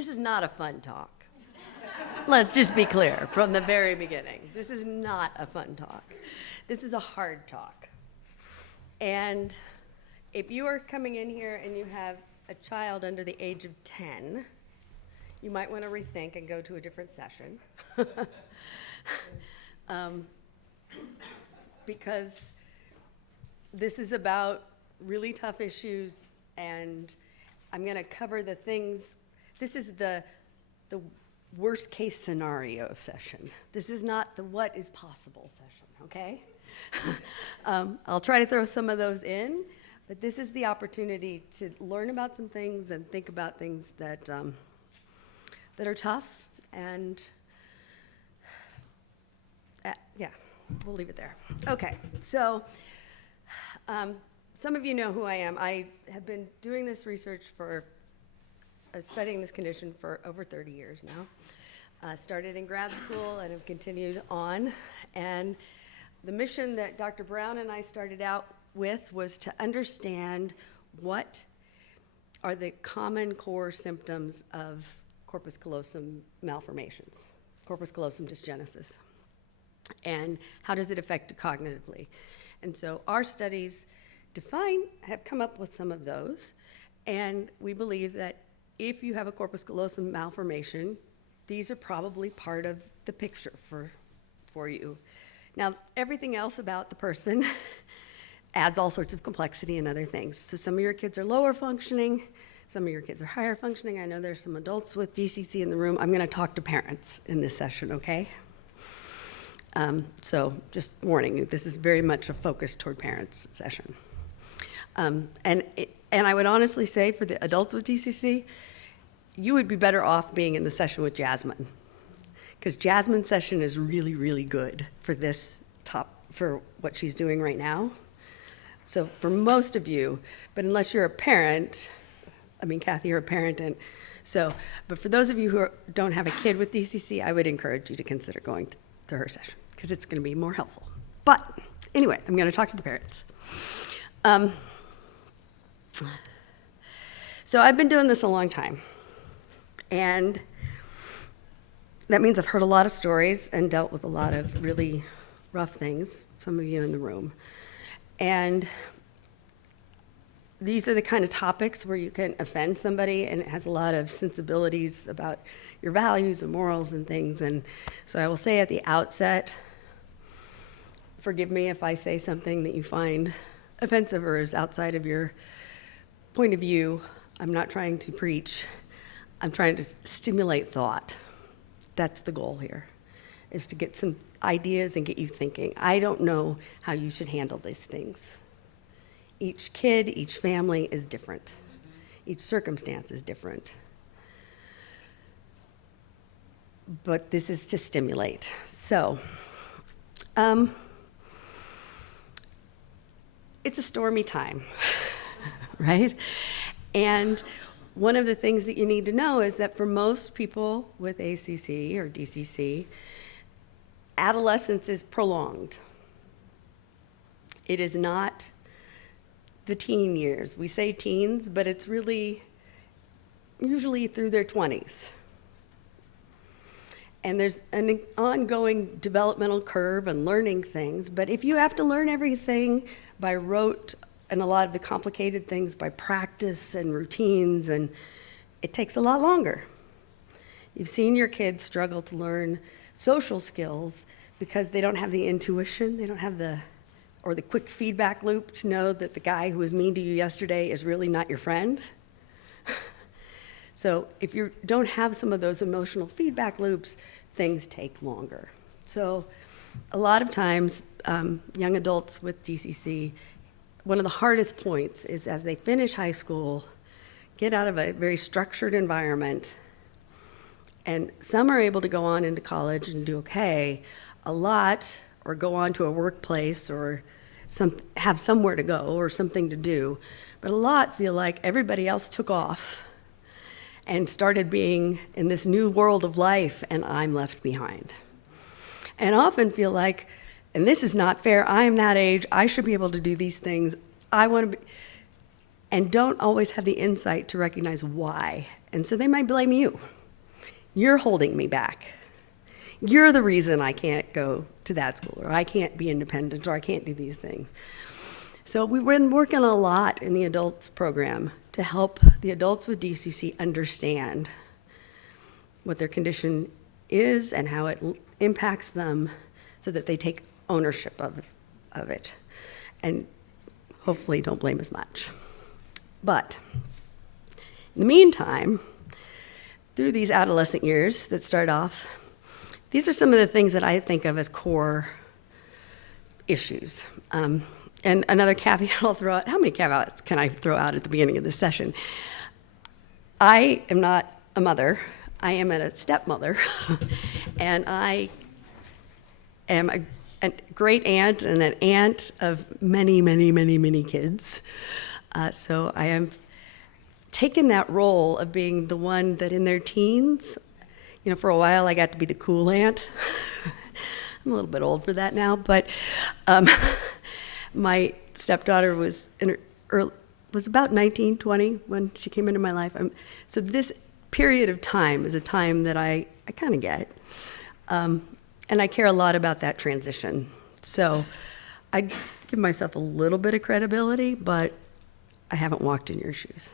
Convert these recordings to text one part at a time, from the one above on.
This is not a fun talk. Let's just be clear from the very beginning. This is not a fun talk. This is a hard talk. And if you are coming in here and you have a child under the age of 10, you might want to rethink and go to a different session. Because this is about really tough issues, and I'm going to cover the things. This is the worst case scenario session. This is not the what is possible session, okay? I'll try to throw some of those in, but this is the opportunity to learn about some things and think about things that are tough, and yeah, we'll leave it there. Okay, so some of you know who I am. I have been doing this research studying this condition for over 30 years now. Started in grad school and have continued on. And the mission that Dr. Brown and I started out with was to understand what are the common core symptoms of corpus callosum malformations, corpus callosum dysgenesis, and how does it affect cognitively. And so our studies have come up with some of those, and we believe that if you have a corpus callosum malformation, these are probably part of the picture for you. Now, everything else about the person adds all sorts of complexity and other things. So some of your kids are lower functioning, some of your kids are higher functioning. I know there's some adults with DCC in the room. I'm going to talk to parents in this session, okay? So just warning you, this is very much a focus toward parents session. And I would honestly say for the adults with DCC, you would be better off being in the session with Jasmine, because Jasmine's session is really, really good for what she's doing right now. So for most of you, but unless you're a parent, Kathy, you're a parent, but for those of you who don't have a kid with DCC, I would encourage you to consider going to her session, because it's going to be more helpful. But anyway, I'm going to talk to the parents. So I've been doing this a long time, and that means I've heard a lot of stories and dealt with a lot of really rough things, some of you in the room. And these are the kind of topics where you can offend somebody, and it has a lot of sensibilities about your values and morals and things. And so I will say at the outset, forgive me if I say something that you find offensive or is outside of your point of view. I'm not trying to preach. I'm trying to stimulate thought. That's the goal here, is to get some ideas and get you thinking. I don't know how you should handle these things. Each kid, each family is different. Each circumstance is different. But this is to stimulate. So, it's a stormy time, right? And one of the things that you need to know is that for most people with ACC or DCC, adolescence is prolonged. It is not the teen years. We say teens, but it's really usually through their 20s. And there's an ongoing developmental curve and learning things, but if you have to learn everything by rote and a lot of the complicated things by practice and routines, and it takes a lot longer. You've seen your kids struggle to learn social skills because they don't have the intuition, they don't have the quick feedback loop to know that the guy who was mean to you yesterday is really not your friend. So if you don't have some of those emotional feedback loops, things take longer. So a lot of times, young adults with DCC, one of the hardest points is as they finish high school, get out of a very structured environment, and some are able to go on into college and do okay, a lot, or go on to a workplace or have somewhere to go or something to do, but a lot feel like everybody else took off and started being in this new world of life, and I'm left behind. And often feel like, and this is not fair, I am that age, I should be able to do these things, I want to be. and don't always have the insight to recognize why. And so they might blame you. You're holding me back. You're the reason I can't go to that school, or I can't be independent, or I can't do these things. So we've been working a lot in the adults program to help the adults with DCC understand what their condition is and how it impacts them so that they take ownership of it and hopefully don't blame as much. But in the meantime, through these adolescent years that start off, these are some of the things that I think of as core issues. And another caveat I'll throw out, how many caveats can I throw out at the beginning of this session? I am not a mother. I am a stepmother, and I am a great aunt and an aunt of many, many, many, many kids. So I am taken that role of being the one that in their teens, for a while I got to be the cool aunt. I'm a little bit old for that now, but my stepdaughter was about 19, 20 when she came into my life. So this period of time is a time that I kind of get. And I care a lot about that transition. So I just give myself a little bit of credibility, but I haven't walked in your shoes.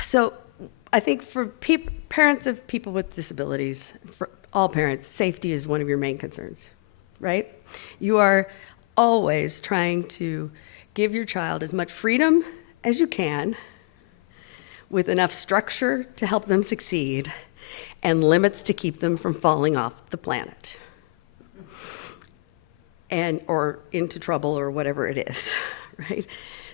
So I think for parents of people with disabilities, for all parents, safety is one of your main concerns, right? You are always trying to give your child as much freedom as you can with enough structure to help them succeed and limits to keep them from falling off the planet or into trouble or whatever it is, right?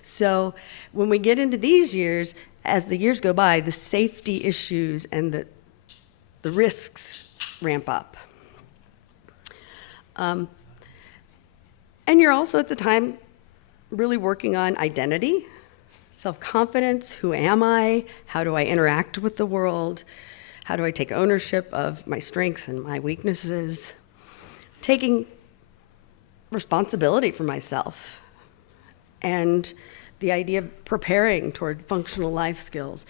So when we get into these years, as the years go by, the safety issues and the risks ramp up. And you're also at the time really working on identity, self-confidence, who am I, how do I interact with the world, how do I take ownership of my strengths and my weaknesses, taking responsibility for myself, and the idea of preparing toward functional life skills.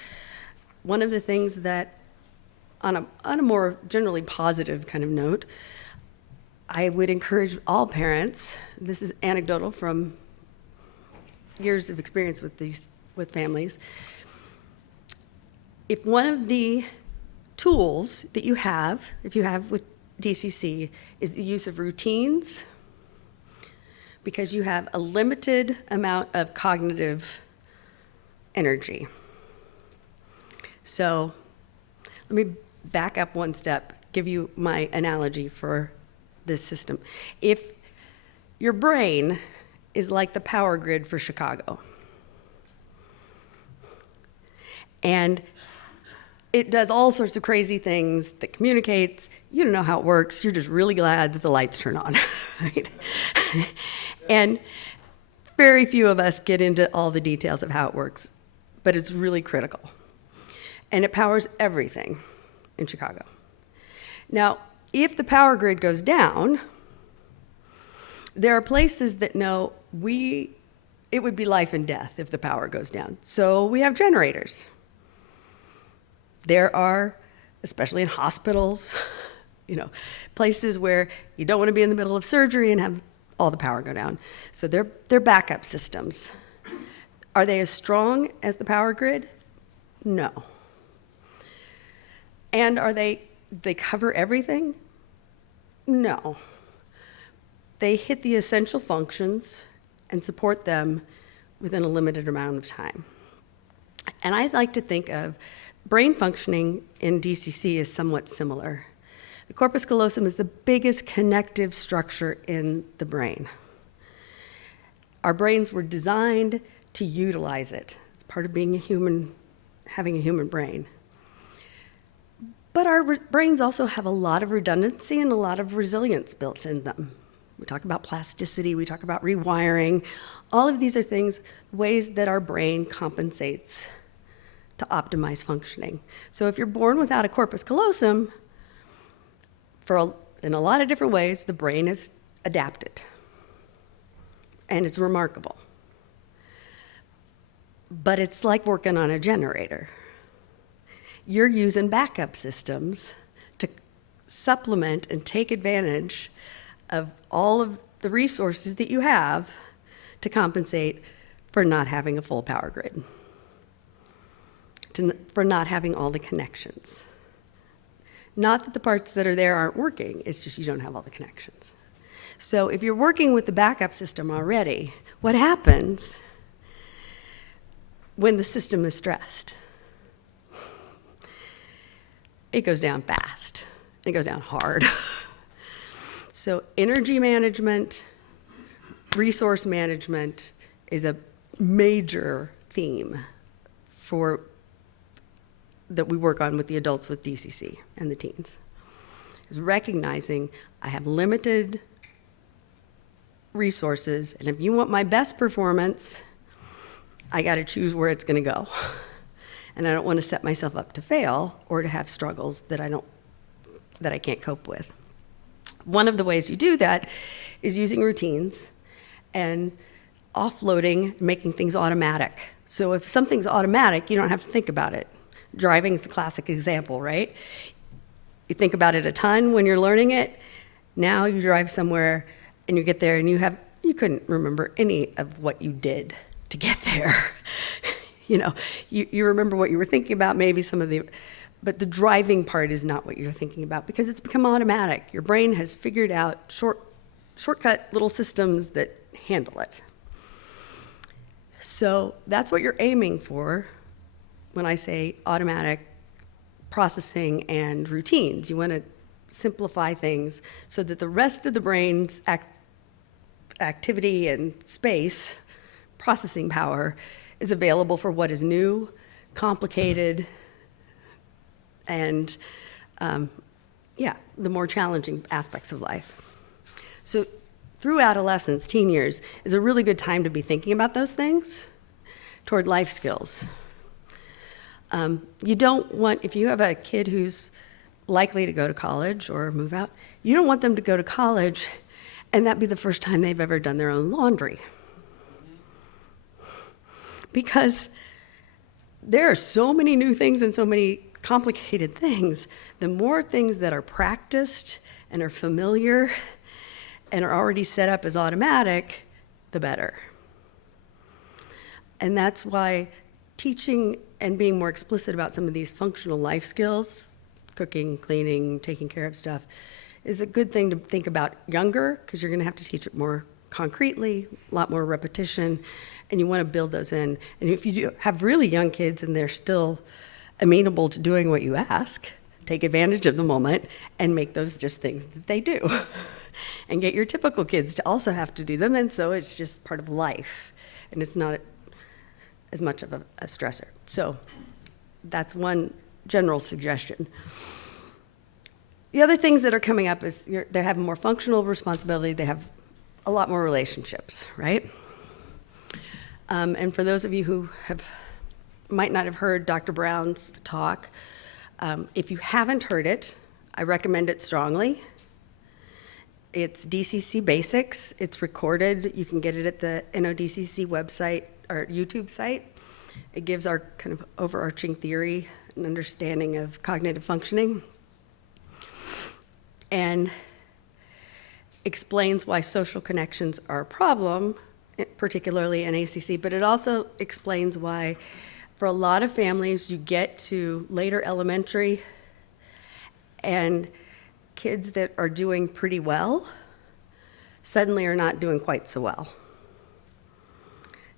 One of the things that, on a more generally positive kind of note, I would encourage all parents, this is anecdotal from years of experience with families, if one of the tools that you have, if you have with DCC, is the use of routines, because you have a limited amount of cognitive energy. So let me back up one step, give you my analogy for this system. If your brain is like the power grid for Chicago, and it does all sorts of crazy things that communicates, you don't know how it works, you're just really glad that the lights turn on, right? And very few of us get into all the details of how it works, but it's really critical. And it powers everything in Chicago. Now, if the power grid goes down, there are places that know it would be life and death if the power goes down. So we have generators. There are, especially in hospitals, places where you don't want to be in the middle of surgery and have all the power go down. So they're backup systems. Are they as strong as the power grid? No. And they cover everything? No. They hit the essential functions and support them within a limited amount of time. And I like to think of brain functioning in DCC is somewhat similar. The corpus callosum is the biggest connective structure in the brain. Our brains were designed to utilize it. It's part of being a human, having a human brain. But our brains also have a lot of redundancy and a lot of resilience built in them. We talk about plasticity, we talk about rewiring. All of these are things, ways that our brain compensates to optimize functioning. So if you're born without a corpus callosum, in a lot of different ways, the brain is adapted. And it's remarkable. but it's like working on a generator. You're using backup systems to supplement and take advantage of all of the resources that you have to compensate for not having a full power grid, for not having all the connections. Not that the parts that are there aren't working, it's just you don't have all the connections. So if you're working with the backup system already, what happens when the system is stressed? It goes down fast. It goes down hard. So energy management, resource management is a major theme that we work on with the adults with DCC and the teens. Is recognizing I have limited resources, and if you want my best performance, I got to choose where it's going to go. And I don't want to set myself up to fail or to have struggles that I can't cope with. One of the ways you do that is using routines and offloading, making things automatic. So if something's automatic, you don't have to think about it. Driving's the classic example, right? You think about it a ton when you're learning it. Now you drive somewhere and you get there and you couldn't remember any of what you did to get there. You remember what you were thinking about, maybe but the driving part is not what you're thinking about because it's become automatic. Your brain has figured out shortcut little systems that handle it. So that's what you're aiming for when I say automatic processing and routines. You want to simplify things so that the rest of the brain's activity and space, processing power, is available for what is new, complicated, and the more challenging aspects of life. So through adolescence, teen years, is a really good time to be thinking about those things toward life skills. You don't want, if you have a kid who's likely to go to college or move out, you don't want them to go to college and that be the first time they've ever done their own laundry. Because there are so many new things and so many complicated things. The more things that are practiced and are familiar and are already set up as automatic, the better. And that's why teaching and being more explicit about some of these functional life skills, cooking, cleaning, taking care of stuff, is a good thing to think about younger, because you're going to have to teach it more concretely, a lot more repetition, and you want to build those in. And if you do have really young kids and they're still amenable to doing what you ask, take advantage of the moment and make those just things that they do. And get your typical kids to also have to do them, and so it's just part of life, and it's not as much of a stressor. So that's one general suggestion. The other things that are coming up is they have more functional responsibility, they have a lot more relationships, right? And for those of you who might not have heard Dr. Brown's talk, if you haven't heard it, I recommend it strongly. It's DCC Basics. It's recorded. You can get it at the NODCC website or YouTube site. It gives our kind of overarching theory and understanding of cognitive functioning and explains why social connections are a problem, particularly in ACC, but it also explains why for a lot of families you get to later elementary and kids that are doing pretty well suddenly are not doing quite so well.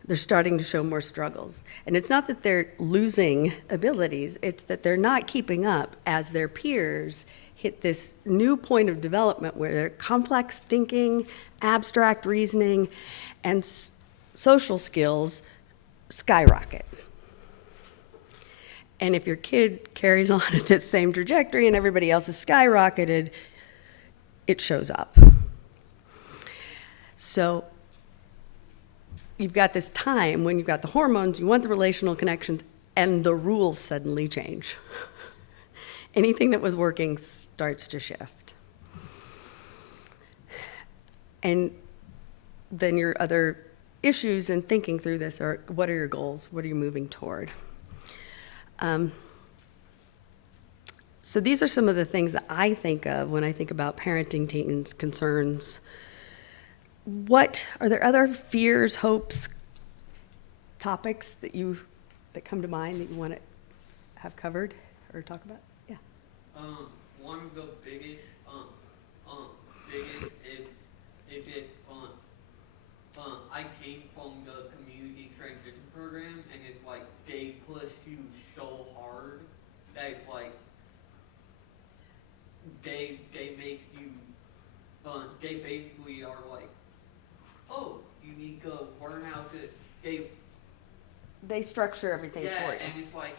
They're starting to show more struggles. And it's not that they're losing abilities, it's that they're not keeping up as their peers hit this new point of development where their complex thinking, abstract reasoning, and social skills skyrocket. And if your kid carries on at this same trajectory and everybody else is skyrocketed, it shows up. So you've got this time when you've got the hormones, you want the relational connections, and the rules suddenly change. Anything that was working starts to shift. And then your other issues in thinking through this are, what are your goals? What are you moving toward? So these are some of the things that I think of when I think about parenting teens' concerns. Are there other fears, hopes, topics that come to mind that you want to have covered or talk about? Yeah. One of the biggest is that I came from the community transition program, and it's like they push you so hard that it's like they make you they basically are like, oh, you need to learn how to They structure everything yeah, for you. and it's like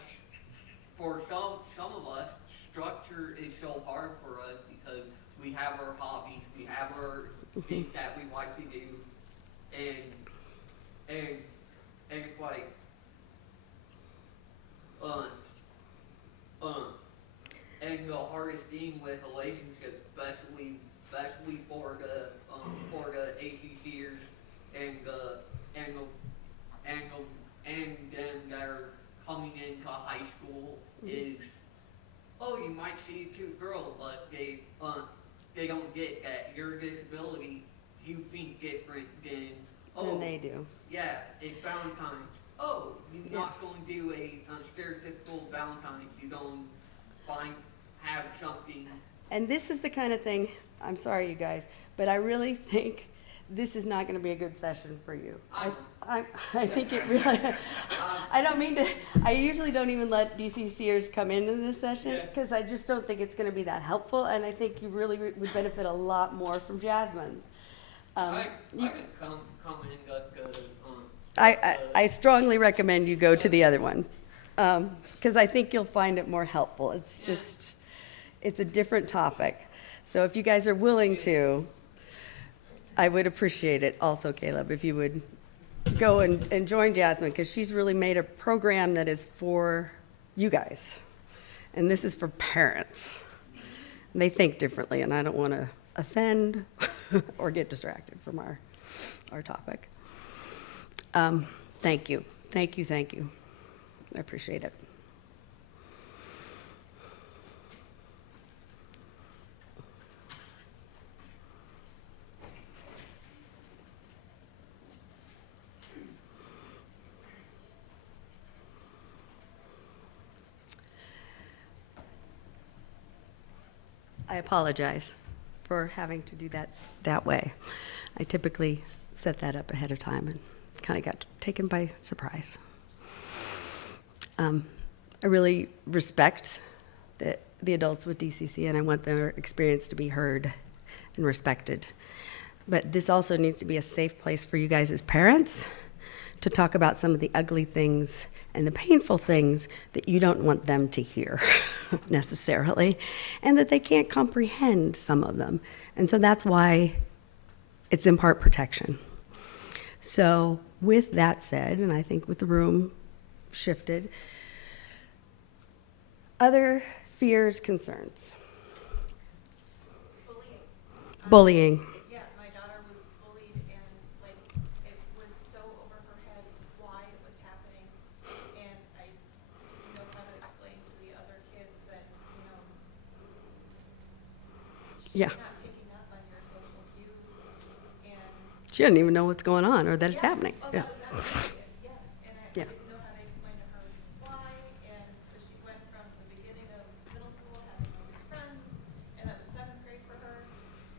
for some of us, structure is so hard for us because we have our hobbies, we have our things that we like to do, and it's like and the hardest thing with relationships, especially for the ACCers and them that are coming into high school is, oh, you might see a cute girl, but they don't get that your disability, you think different than Than they do. yeah, it's Valentine's. Oh, you're not going to do a stereotypical Valentine's. You're going to have something. And this is the kind of thing, I'm sorry, you guys, but I really think this is not going to be a good session for you. I think it really, I don't mean to, I usually don't even let DCCers come into this session because I just don't think it's going to be that helpful, and I think you really would benefit a lot more from Jasmine's. I can come in I strongly recommend you go to the other one because I think you'll find it more helpful. It's just, it's a different topic. So if you guys are willing to, I would appreciate it also, Caleb, if you would go and join Jasmine, because she's really made a program that is for you guys. And this is for parents. And they think differently, and I don't want to offend or get distracted from our topic. Thank you. Thank you. Thank you. I appreciate it. I apologize for having to do that way. I typically set that up ahead of time and kind of got taken by surprise. I really respect the adults with DCC, and I want their experience to be heard and respected. But this also needs to be a safe place for you guys as parents to talk about some of the ugly things and the painful things that you don't want them to hear necessarily, and that they can't comprehend some of them. And so that's why it's in part protection. So with that said, and I think with the room shifted, other fears, concerns? Bullying. Yeah, my daughter was bullied, and like it was so over her head why it was happening, and I didn't know how to explain to the other kids that, you know, she's not picking up on your social cues, and She doesn't even know what's going on or that it's happening. oh, Yeah. that was absolutely it, yeah, and I Yeah. didn't know how to explain to her why, and so she went from the beginning of middle school having all these friends, and that was 7th grade for her,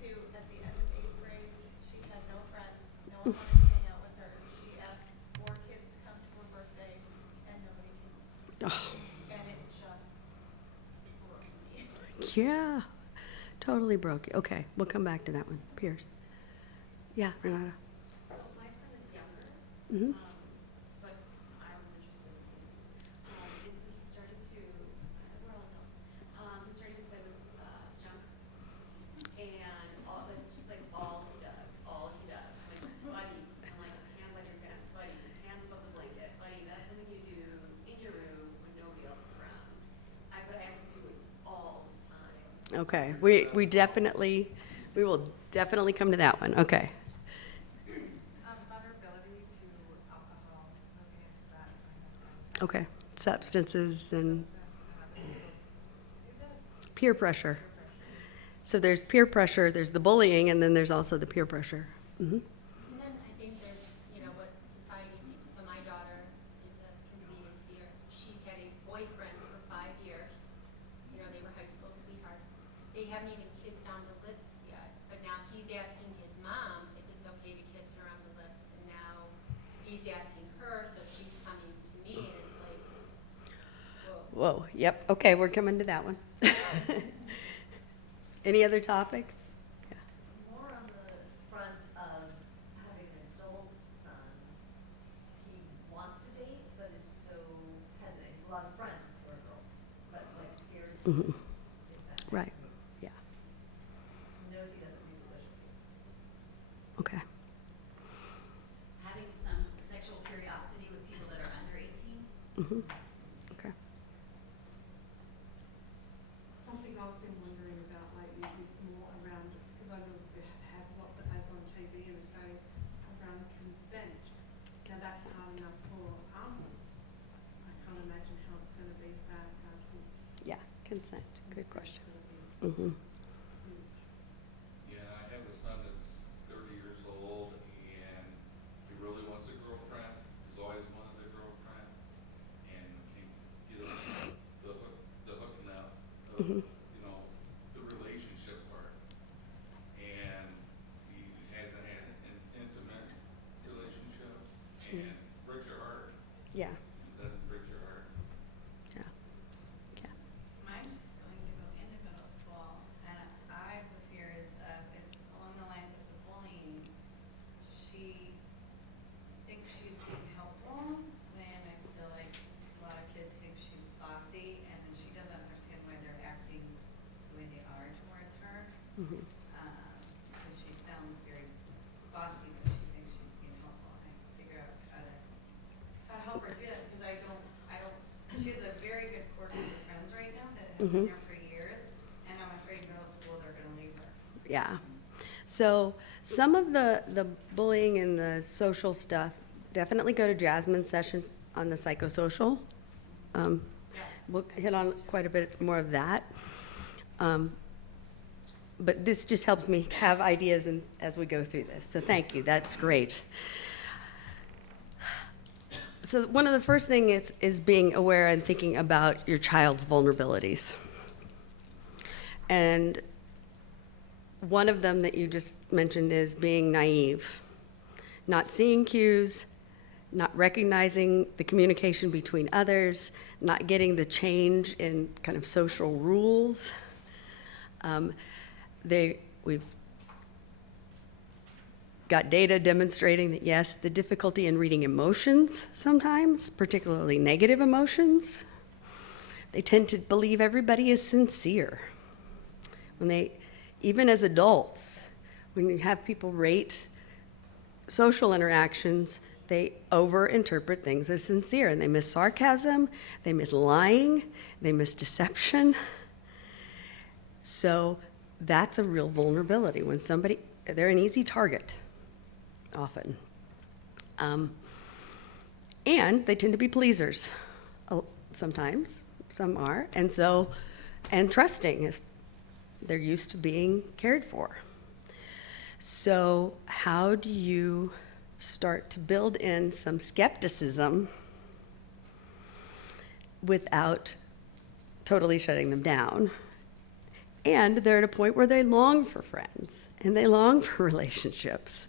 to at the end of 8th grade, she had no friends, no one wanted to hang out with her. She asked 4 kids to come to her birthday, and nobody came. Oh, And it just broke me. yeah, totally broke you. Okay, we'll come back to that one. Pierce. Yeah, Renata. So my son is younger, Mm-hmm. but I was interested in this. And so he started to, we're all adults, he started to play with junk. And that's just like all he does. Like, buddy, I'm like, hands on your pants, buddy, hands above the blanket, buddy, that's something you do in your room when nobody else is around. But I have to do it all the time. Okay, we will definitely come to that one. Okay. Vulnerability to Okay, substances and peer pressure. So there's peer pressure, there's the bullying, and then there's also the peer pressure. Mhm. And then I think there's, what society makes. So my daughter is a completed year. She's had a boyfriend for 5 years. They were high school sweethearts. They haven't even kissed on the lips yet. But now he's asking his mom if it's okay to kiss her on the lips. And now he's asking her, so she's coming to me, and it's like, whoa. Whoa, yep, okay, we're coming to that one. Any other topics? Yeah. More on the front of having an adult son. He wants to date, but is so hesitant. He has a lot of friends who are girls, but like scared to Mhm. get that. Right, yeah, He knows he doesn't read the social cues. okay. Having some sexual curiosity with people that are under 18. Mhm. Okay. Something I've been wondering about lately is more around, because I know we have lots of ads on TV in Australia around consent. Now that's hard enough for us. I can't imagine how it's going to be for our kids. Yeah, consent, good question. Consent's gonna Mhm. be huge. Yeah, I have a son that's 30 years old, and he really wants a girlfriend. He's always wanted a girlfriend, and he gets the hooking up of, Mhm. the relationship part. And he hasn't had an intimate relationship, and breaks your heart. Yeah, That breaks your heart. yeah, yeah. Mine's just going to go into middle school, and the fear is it's along the lines of the bullying. She thinks she's being helpful when I feel like a lot of kids think she's bossy, and then she doesn't understand why they're acting the way they are towards her. Mhm. Because she sounds very bossy, but she thinks she's being helpful. And I figure out how to help her do that, because I don't, she has a very good core group of friends right now that have Mhm. been there for years, and I'm afraid middle school they're gonna leave her. Yeah. So some of the bullying and the social stuff, definitely go to Jasmine's session on the psychosocial. Yes. We'll hit on quite a bit more of that. But this just helps me have ideas as we go through this. So thank you, that's great. So one of the first things is being aware and thinking about your child's vulnerabilities. And one of them that you just mentioned is being naive, not seeing cues, not recognizing the communication between others, not getting the change in kind of social rules. We've got data demonstrating that, yes, the difficulty in reading emotions sometimes, particularly negative emotions, they tend to believe everybody is sincere. Even as adults, when you have people rate social interactions, they overinterpret things as sincere, and they miss sarcasm, they miss lying, they miss deception. So that's a real vulnerability when they're an easy target, often. And they tend to be pleasers, sometimes, some are, and trusting if they're used to being cared for. So how do you start to build in some skepticism without totally shutting them down? And they're at a point where they long for friends and they long for relationships.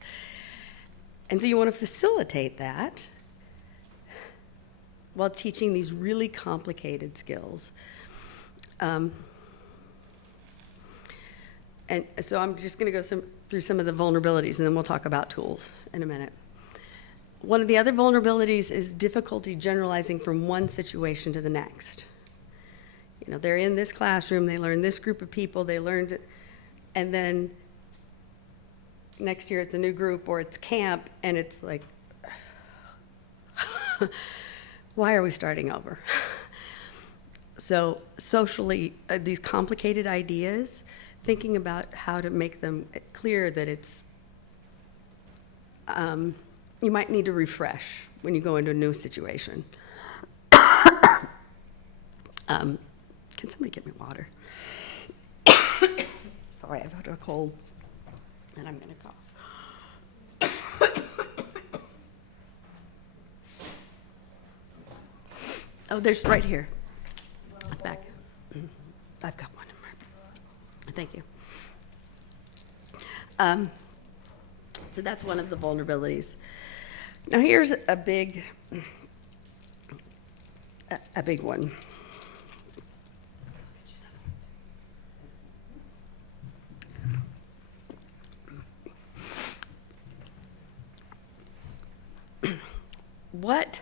And so you want to facilitate that while teaching these really complicated skills. And so I'm just going to go through some of the vulnerabilities, and then we'll talk about tools in a minute. One of the other vulnerabilities is difficulty generalizing from one situation to the next. They're in this classroom, they learn this group of people, they learned it, and then next year it's a new group or it's camp, and it's like, why are we starting over? So socially, these complicated ideas, thinking about how to make them clear that it's, you might need to refresh when you go into a new situation. Can somebody get me water? Sorry, I've had a cold, and I'm gonna cough. Oh, there's right here. Back. I've got one. Thank you. So that's one of the vulnerabilities. Now here's a big one. What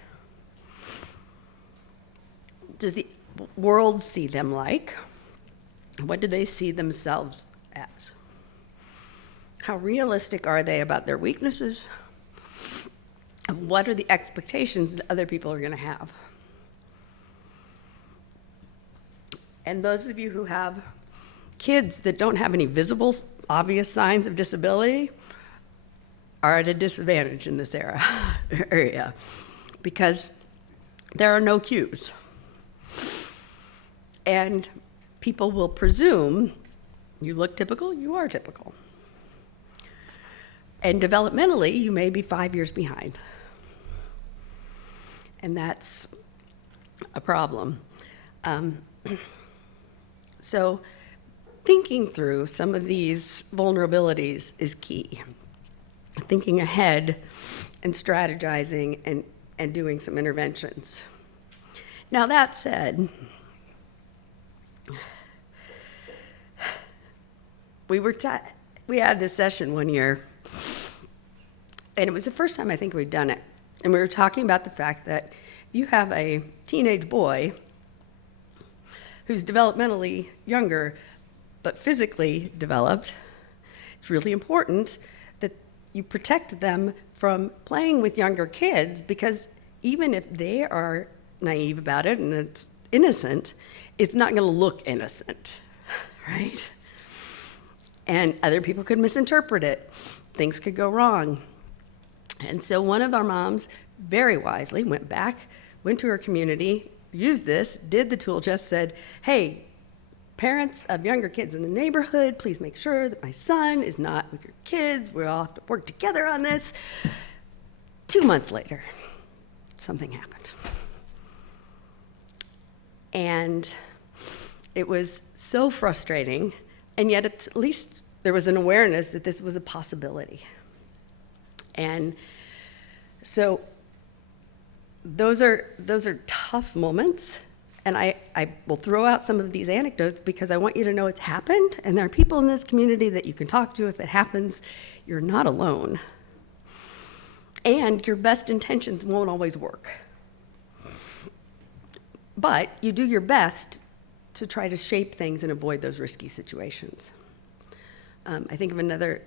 does the world see them like? What do they see themselves as? How realistic are they about their weaknesses? What are the expectations that other people are going to have? And those of you who have kids that don't have any visible, obvious signs of disability are at a disadvantage in this area because there are no cues. And people will presume you look typical, you are typical. And developmentally, you may be 5 years behind. And that's a problem. So thinking through some of these vulnerabilities is key. Thinking ahead and strategizing and doing some interventions. Now that said, we had this session one year, and it was the first time I think we'd done it. And we were talking about the fact that you have a teenage boy who's developmentally younger, but physically developed. It's really important that you protect them from playing with younger kids, because even if they are naive about it and it's innocent, it's not going to look innocent, right? And other people could misinterpret it. Things could go wrong. And so one of our moms very wisely went to her community, used this, did the tool chest, said, hey, parents of younger kids in the neighborhood, please make sure that my son is not with your kids. We all have to work together on this. 2 months later, something happened. And it was so frustrating, and yet at least there was an awareness that this was a possibility. And so those are tough moments, and I will throw out some of these anecdotes because I want you to know it's happened, and there are people in this community that you can talk to if it happens. You're not alone. And your best intentions won't always work. But you do your best to try to shape things and avoid those risky situations. I think of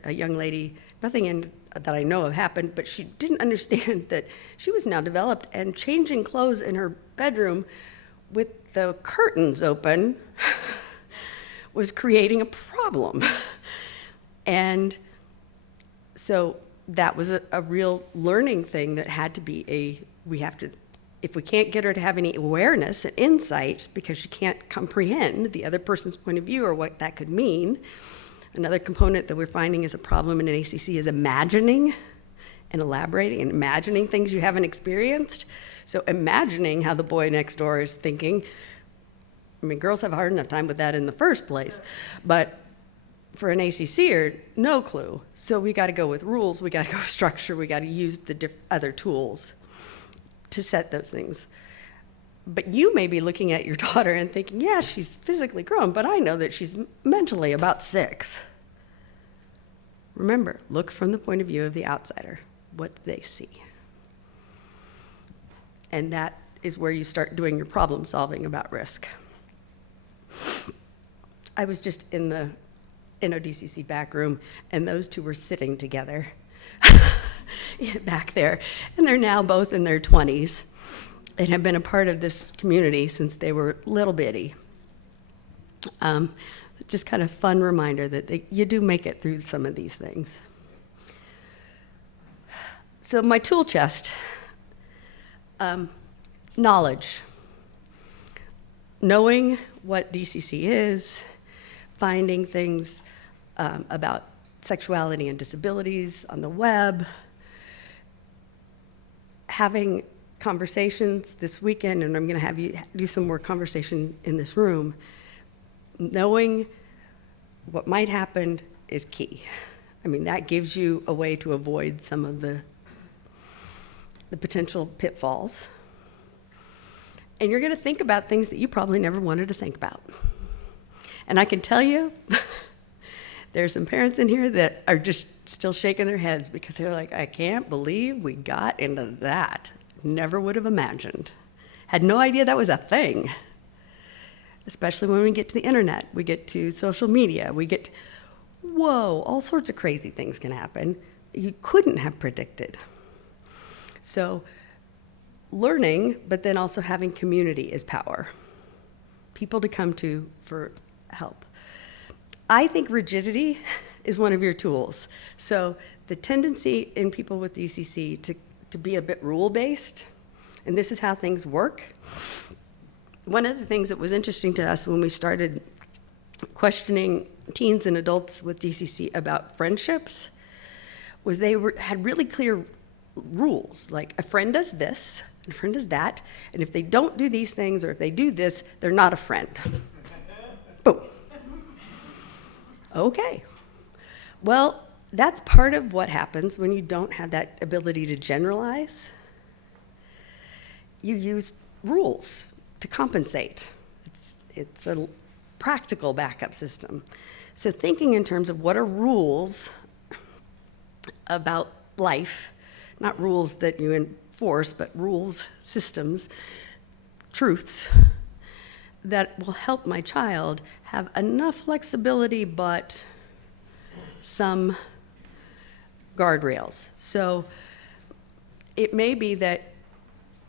a young lady, nothing that I know of happened, but she didn't understand that she was now developed, and changing clothes in her bedroom with the curtains open was creating a problem. And so that was a real learning thing that had to be if we can't get her to have any awareness and insight because she can't comprehend the other person's point of view or what that could mean. Another component that we're finding is a problem in an ACC is imagining and elaborating and imagining things you haven't experienced. So imagining how the boy next door is thinking. I mean, girls have a hard enough time with that in the first place, but for an ACCer, no clue. So we got to go with rules, we got to go with structure, we got to use the other tools to set those things. But you may be looking at your daughter and thinking, yeah, she's physically grown, but I know that she's mentally about 6. Remember, look from the point of view of the outsider. What do they see? And that is where you start doing your problem solving about risk. I was just in the NODCC back room, and those two were sitting together back there, and they're now both in their 20s and have been a part of this community since they were little bitty. Just kind of fun reminder that you do make it through some of these things. So my tool chest, knowledge. knowing what DCC is, finding things about sexuality and disabilities on the web, having conversations this weekend, and I'm going to have you do some more conversation in this room. Knowing what might happen is key. I mean, that gives you a way to avoid some of the potential pitfalls. And you're going to think about things that you probably never wanted to think about. And I can tell you, there's some parents in here that are just still shaking their heads because they're like, I can't believe we got into that. Never would have imagined. Had no idea that was a thing. Especially when we get to the internet, we get to social media, we get, whoa, all sorts of crazy things can happen you couldn't have predicted. So learning, but then also having community is power. People to come to for help. I think rigidity is one of your tools. So the tendency in people with DCC to be a bit rule-based, and this is how things work. One of the things that was interesting to us when we started questioning teens and adults with DCC about friendships was they had really clear rules, like a friend does this, and a friend does that, and if they don't do these things or if they do this, they're not a friend. Boom. Okay. Well, that's part of what happens when you don't have that ability to generalize. You use rules to compensate. It's a practical backup system. So thinking in terms of what are rules about life, not rules that you enforce, but rules, systems, truths that will help my child have enough flexibility but some guardrails. So it may be that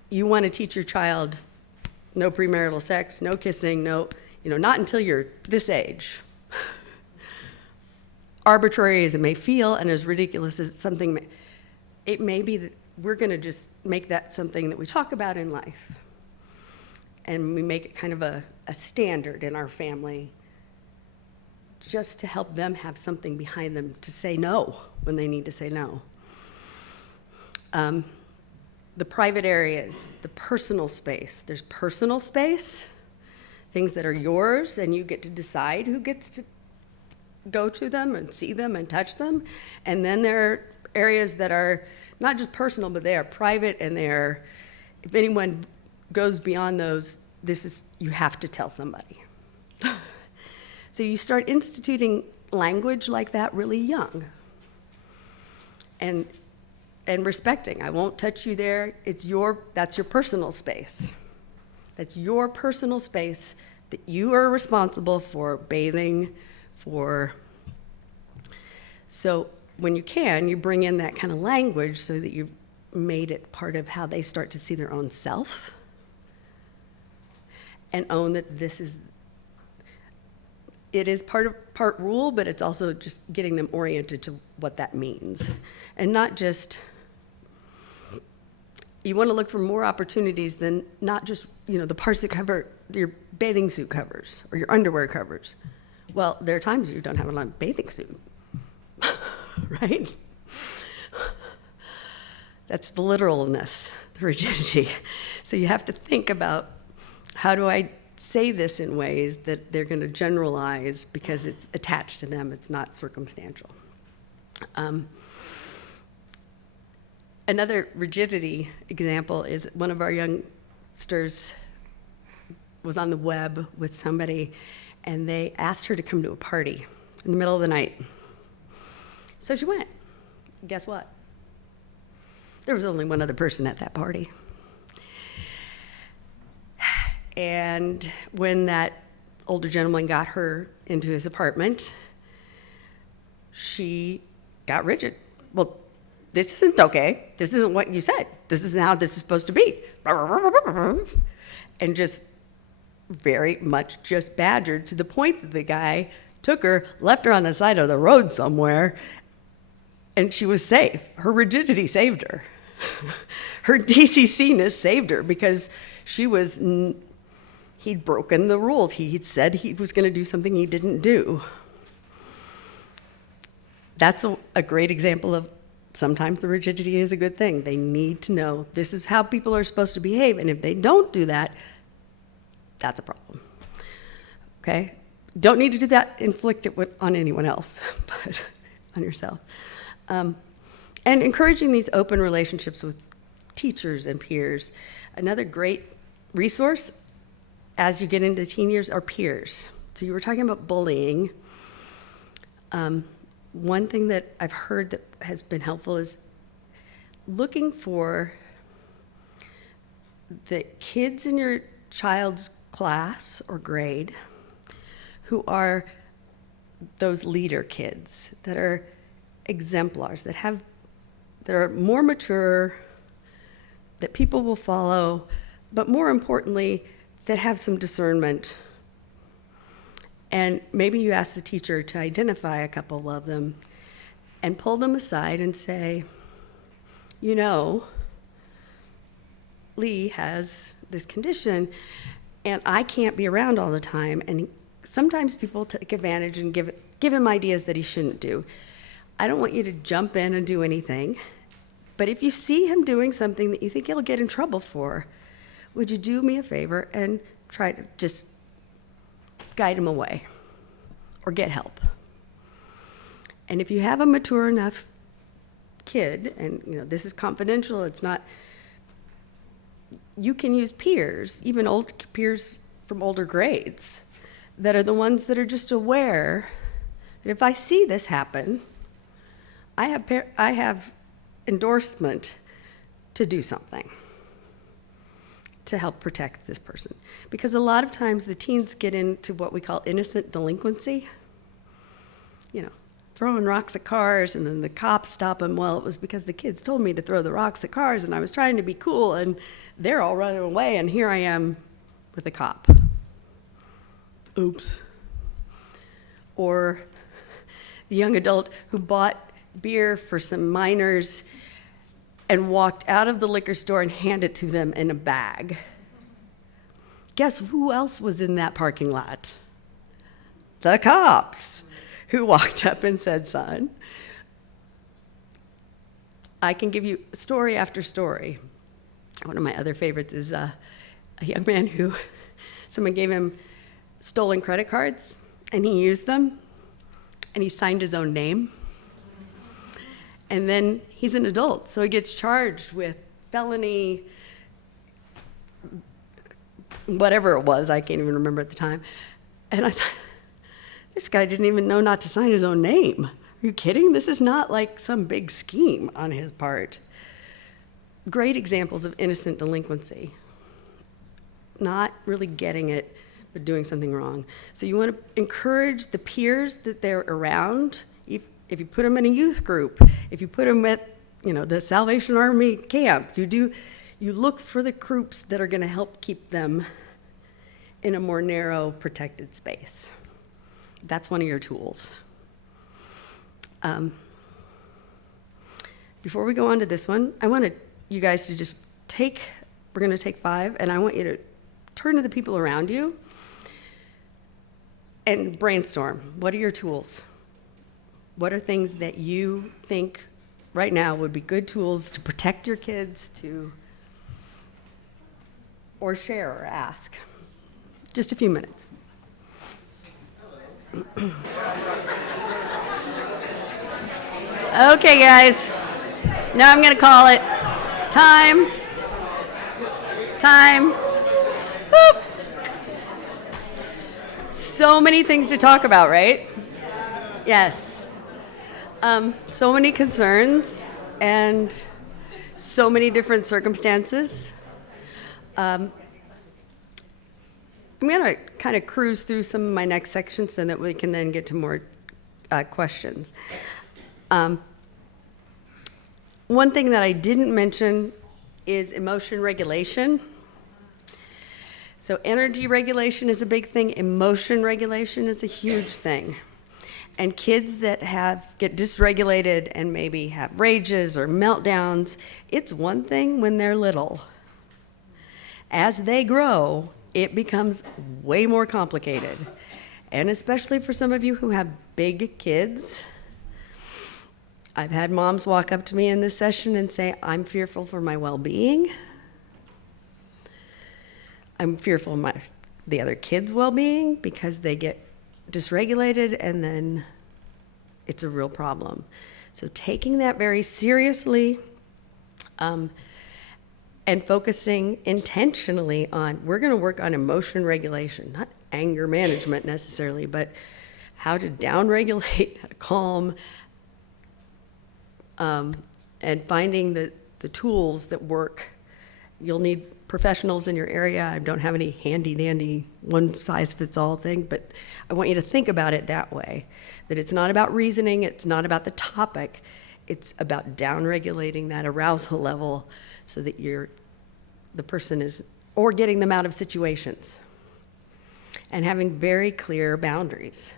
you want to teach your child no premarital sex, no kissing, no, not until you're this age. Arbitrary as it may feel and as ridiculous as something, it may be that we're going to just make that something that we talk about in life. And we make it kind of a standard in our family just to help them have something behind them to say no when they need to say no. The private areas, the personal space. There's personal space, things that are yours, and you get to decide who gets to go to them and see them and touch them. And then there are areas that are not just personal, but they are private, and if anyone goes beyond those, you have to tell somebody. So you start instituting language like that really young. And respecting, I won't touch you there, that's your personal space. That's your personal space that you are responsible for bathing, so when you bring in that kind of language so that you've made it part of how they start to see their own self and own that it is part rule, but it's also just getting them oriented to what that means. And not just, you want to look for more opportunities than not just, the parts that cover your bathing suit covers or your underwear covers. Well, there are times you don't have a bathing suit, right? That's the literalness, the rigidity. So you have to think about, how do I say this in ways that they're going to generalize because it's attached to them, it's not circumstantial. Another rigidity example is one of our youngsters was on the web with somebody, and they asked her to come to a party in the middle of the night. So she went. Guess what? There was only one other person at that party. And when that older gentleman got her into his apartment, she got rigid. Well, this isn't okay. This isn't what you said. This isn't how this is supposed to be. And just very much just badgered to the point that the guy took her, left her on the side of the road somewhere, and she was safe. Her rigidity saved her. Her DCC-ness saved her because she was he'd broken the rules. He'd said he was going to do something he didn't do. That's a great example of sometimes the rigidity is a good thing. They need to know this is how people are supposed to behave, and if they don't do that, that's a problem. Okay? Don't need to do that, inflict it on anyone else, but on yourself. And encouraging these open relationships with teachers and peers. Another great resource as you get into teen years are peers. So you were talking about bullying. One thing that I've heard that has been helpful is looking for the kids in your child's class or grade who are those leader kids that are exemplars, that are more mature, that people will follow, but more importantly, that have some discernment. And maybe you ask the teacher to identify a couple of them and pull them aside and say, you know, Lee has this condition and I can't be around all the time. And sometimes people take advantage and give him ideas that he shouldn't do. I don't want you to jump in and do anything. But if you see him doing something that you think he'll get in trouble for, would you do me a favor and try to just guide him away or get help? And if you have a mature enough kid, and this is confidential, it's not, you can use peers, even old peers from older grades, that are the ones that are just aware that if I see this happen, I have endorsement to do something to help protect this person. Because a lot of times the teens get into what we call innocent delinquency, throwing rocks at cars, and then the cops stop them. Well, it was because the kids told me to throw the rocks at cars, and I was trying to be cool, and they're all running away, and here I am with a cop. Oops. Or the young adult who bought beer for some minors and walked out of the liquor store and handed it to them in a bag. Guess who else was in that parking lot? The cops, who walked up and said, son, I can give you story after story. One of my other favorites is a young man who, someone gave him stolen credit cards, and he used them, and he signed his own name. And then he's an adult, so he gets charged with felony, whatever it was, I can't even remember at the time. And I thought, this guy didn't even know not to sign his own name. Are you kidding? This is not like some big scheme on his part. Great examples of innocent delinquency. Not really getting it, but doing something wrong. So you want to encourage the peers that they're around. If you put them in a youth group, if you put them at, the Salvation Army camp, you look for the groups that are going to help keep them in a more narrow, protected space. That's one of your tools. Before we go on to this one, I want you guys to just we're going to take 5, and I want you to turn to the people around you and brainstorm. What are your tools? What are things that you think right now would be good tools to protect your kids, or share or ask? Just a few minutes. Okay, guys. Now I'm going to call it time. Boop. So many things to talk about, right? Yes. So many concerns and so many different circumstances. I'm going to kind of cruise through some of my next sections so that we can then get to more questions. One thing that I didn't mention is emotion regulation. So energy regulation is a big thing. Emotion regulation is a huge thing. And kids that get dysregulated and maybe have rages or meltdowns, it's one thing when they're little. As they grow, it becomes way more complicated. And especially for some of you who have big kids, I've had moms walk up to me in this session and say, I'm fearful for my well-being. I'm fearful of the other kids' well-being because they get dysregulated and then it's a real problem. So taking that very seriously and focusing intentionally on, we're going to work on emotion regulation, not anger management necessarily, but how to downregulate, how to calm, and finding the tools that work. You'll need professionals in your area. I don't have any handy-dandy one-size-fits-all thing, but I want you to think about it that way, that it's not about reasoning, it's not about the topic, it's about downregulating that arousal level so that the person is, or getting them out of situations, and having very clear boundaries.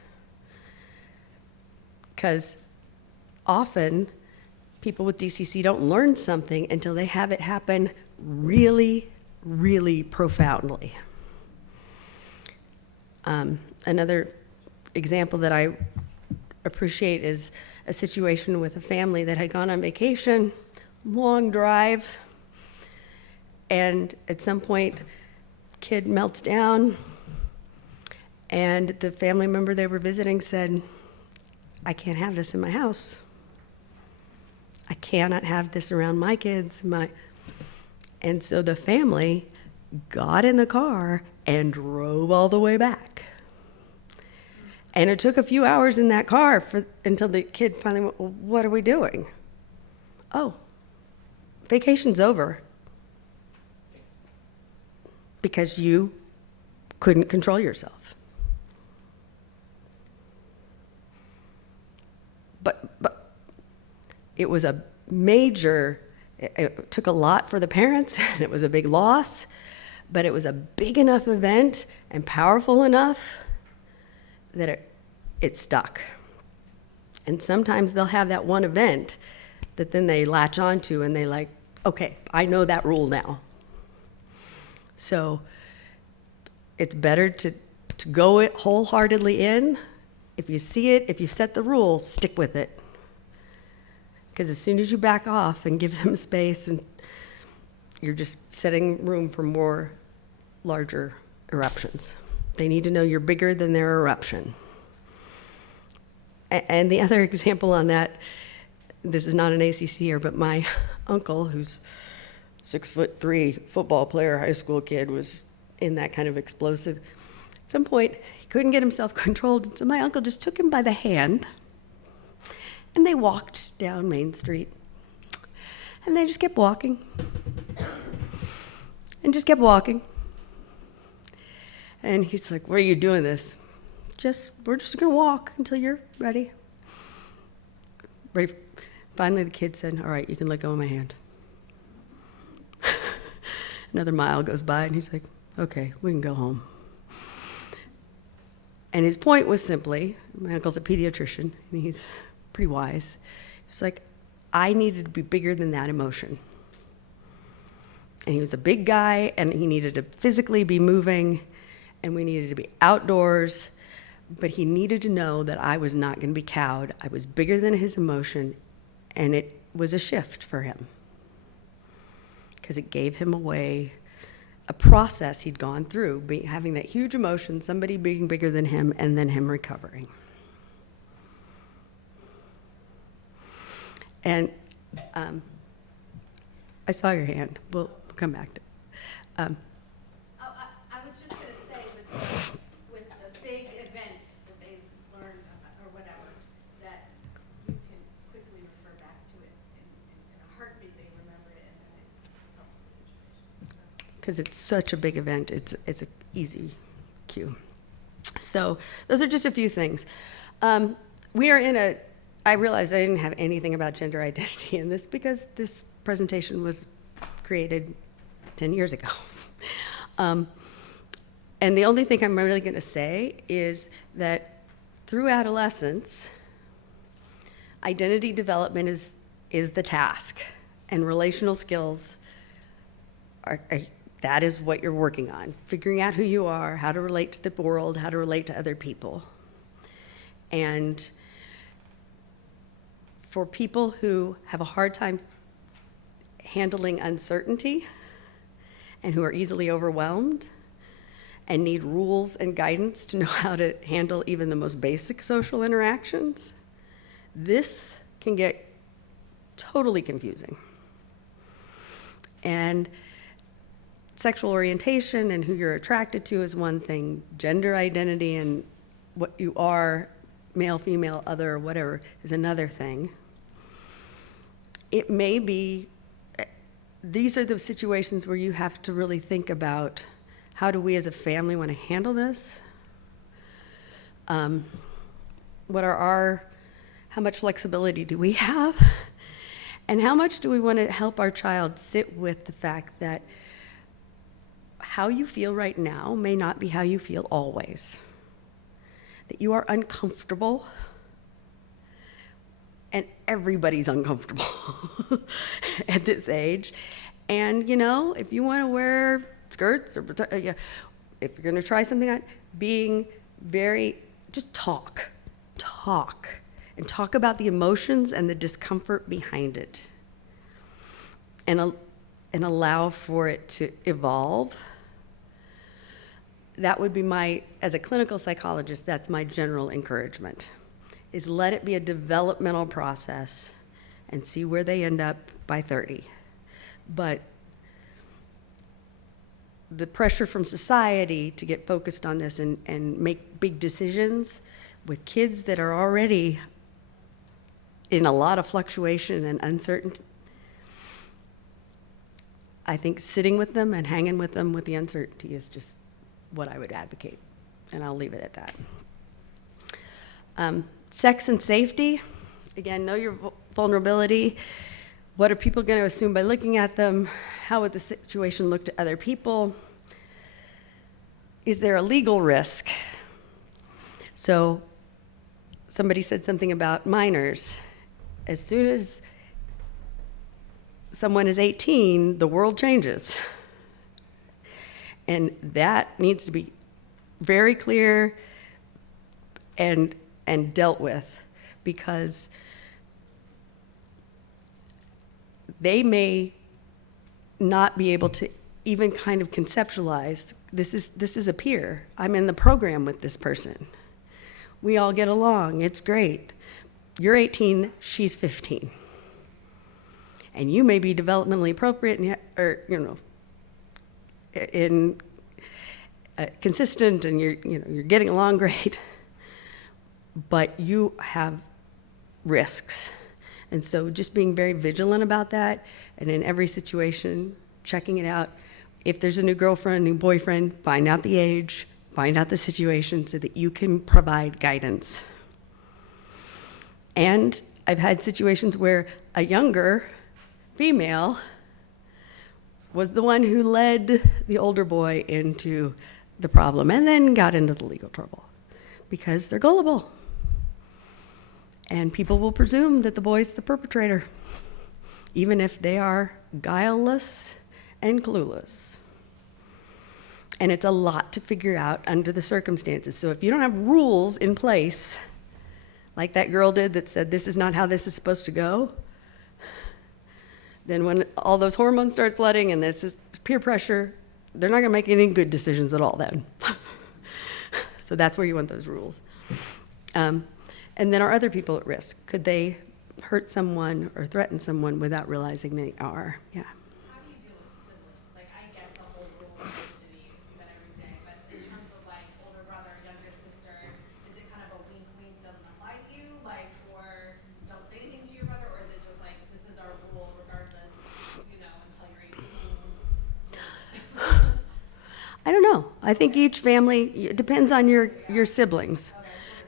Because often, people with DCC don't learn something until they have it happen really, really profoundly. Another example that I appreciate is a situation with a family that had gone on vacation, long drive, and at some point, kid melts down, and the family member they were visiting said, I can't have this in my house. I cannot have this around my kids. And so the family got in the car and drove all the way back. And it took a few hours in that car until the kid finally went, well, what are we doing? Oh, vacation's over. Because you couldn't control yourself. But it was a major, it took a lot for the parents, and it was a big loss, but it was a big enough event and powerful enough that it stuck. And sometimes they'll have that one event that then they latch onto and they like, okay, I know that rule now. So it's better to go it wholeheartedly in. If you see it, if you set the rule, stick with it. Because as soon as you back off and give them space, and you're just setting room for more larger eruptions. They need to know you're bigger than their eruption. And the other example on that, this is not an ACCer, but my uncle, who's 6'3" football player, high school kid, was in that kind of explosive. At some point, he couldn't get himself controlled, and so my uncle just took him by the hand, and they walked down Main Street. And they just kept walking. And just kept walking. And he's like, what are you doing this? We're just gonna walk until you're ready. Ready. Finally, the kid said, all right, you can let go of my hand. Another mile goes by, and he's like, okay, we can go home. And his point was simply, my uncle's a pediatrician, and he's pretty wise. He's like, I needed to be bigger than that emotion. And he was a big guy, and he needed to physically be moving, and we needed to be outdoors, but he needed to know that I was not going to be cowed. I was bigger than his emotion, and it was a shift for him because it gave him a process he'd gone through, having that huge emotion, somebody being bigger than him, and then him recovering. And I saw your hand. We'll come back to it. I was just going to say with the big event that they learned or whatever, that you can quickly refer back to it in a heartbeat. They remember it, and then it helps the situation. Because it's such a big event, it's an easy cue. So those are just a few things. We are I realized I didn't have anything about gender identity in this because this presentation was created 10 years ago. And the only thing I'm really going to say is that through adolescence, identity development is the task, and relational skills are that is what you're working on, figuring out who you are, how to relate to the world, how to relate to other people. And for people who have a hard time handling uncertainty and who are easily overwhelmed and need rules and guidance to know how to handle even the most basic social interactions, this can get totally confusing. And sexual orientation and who you're attracted to is one thing. Gender identity and what you are, male, female, other, whatever, is another thing. It may be, these are the situations where you have to really think about, how do we as a family want to handle this? What are how much flexibility do we have? And how much do we want to help our child sit with the fact that how you feel right now may not be how you feel always? That you are uncomfortable, and everybody's uncomfortable at this age. And, you know, if you want to wear skirts or if you're going to try something on, being very, just talk, and talk about the emotions and the discomfort behind it, and allow for it to evolve. That would be my, as a clinical psychologist, that's my general encouragement, is let it be a developmental process and see where they end up by 30. But the pressure from society to get focused on this and make big decisions with kids that are already in a lot of fluctuation and uncertainty, I think sitting with them and hanging with them with the uncertainty is just what I would advocate, and I'll leave it at that. Sex and safety, again, know your vulnerability. What are people going to assume by looking at them? How would the situation look to other people? Is there a legal risk? So somebody said something about minors. As soon as someone is 18, the world changes. And that needs to be very clear and dealt with, because they may not be able to even kind of conceptualize, this is a peer. I'm in the program with this person. We all get along, it's great. You're 18, she's 15. And you may be developmentally appropriate or, you know, consistent, and you're getting along great, but you have risks. And so just being very vigilant about that, and in every situation, checking it out. If there's a new girlfriend, new boyfriend, find out the age, find out the situation so that you can provide guidance. And I've had situations where a younger female was the one who led the older boy into the problem and then got into the legal trouble because they're gullible. And people will presume that the boy's the perpetrator, even if they are guileless and clueless. And it's a lot to figure out under the circumstances. So if you don't have rules in place, like that girl did that said, this is not how this is supposed to go, then when all those hormones start flooding and there's this peer pressure, they're not going to make any good decisions at all then. So that's where you want those rules. And then are other people at risk? Could they hurt someone or threaten someone without realizing they are? Yeah. How do you deal with siblings? Like, I get the whole rule of identity, you see that every day, but in terms of like older brother, younger sister, is it kind of a wink, wink, doesn't apply to you? Like, or don't say anything to your brother, or is it just like, this is our rule regardless, you know, until you're 18? I don't know. I think each family, it depends on your siblings.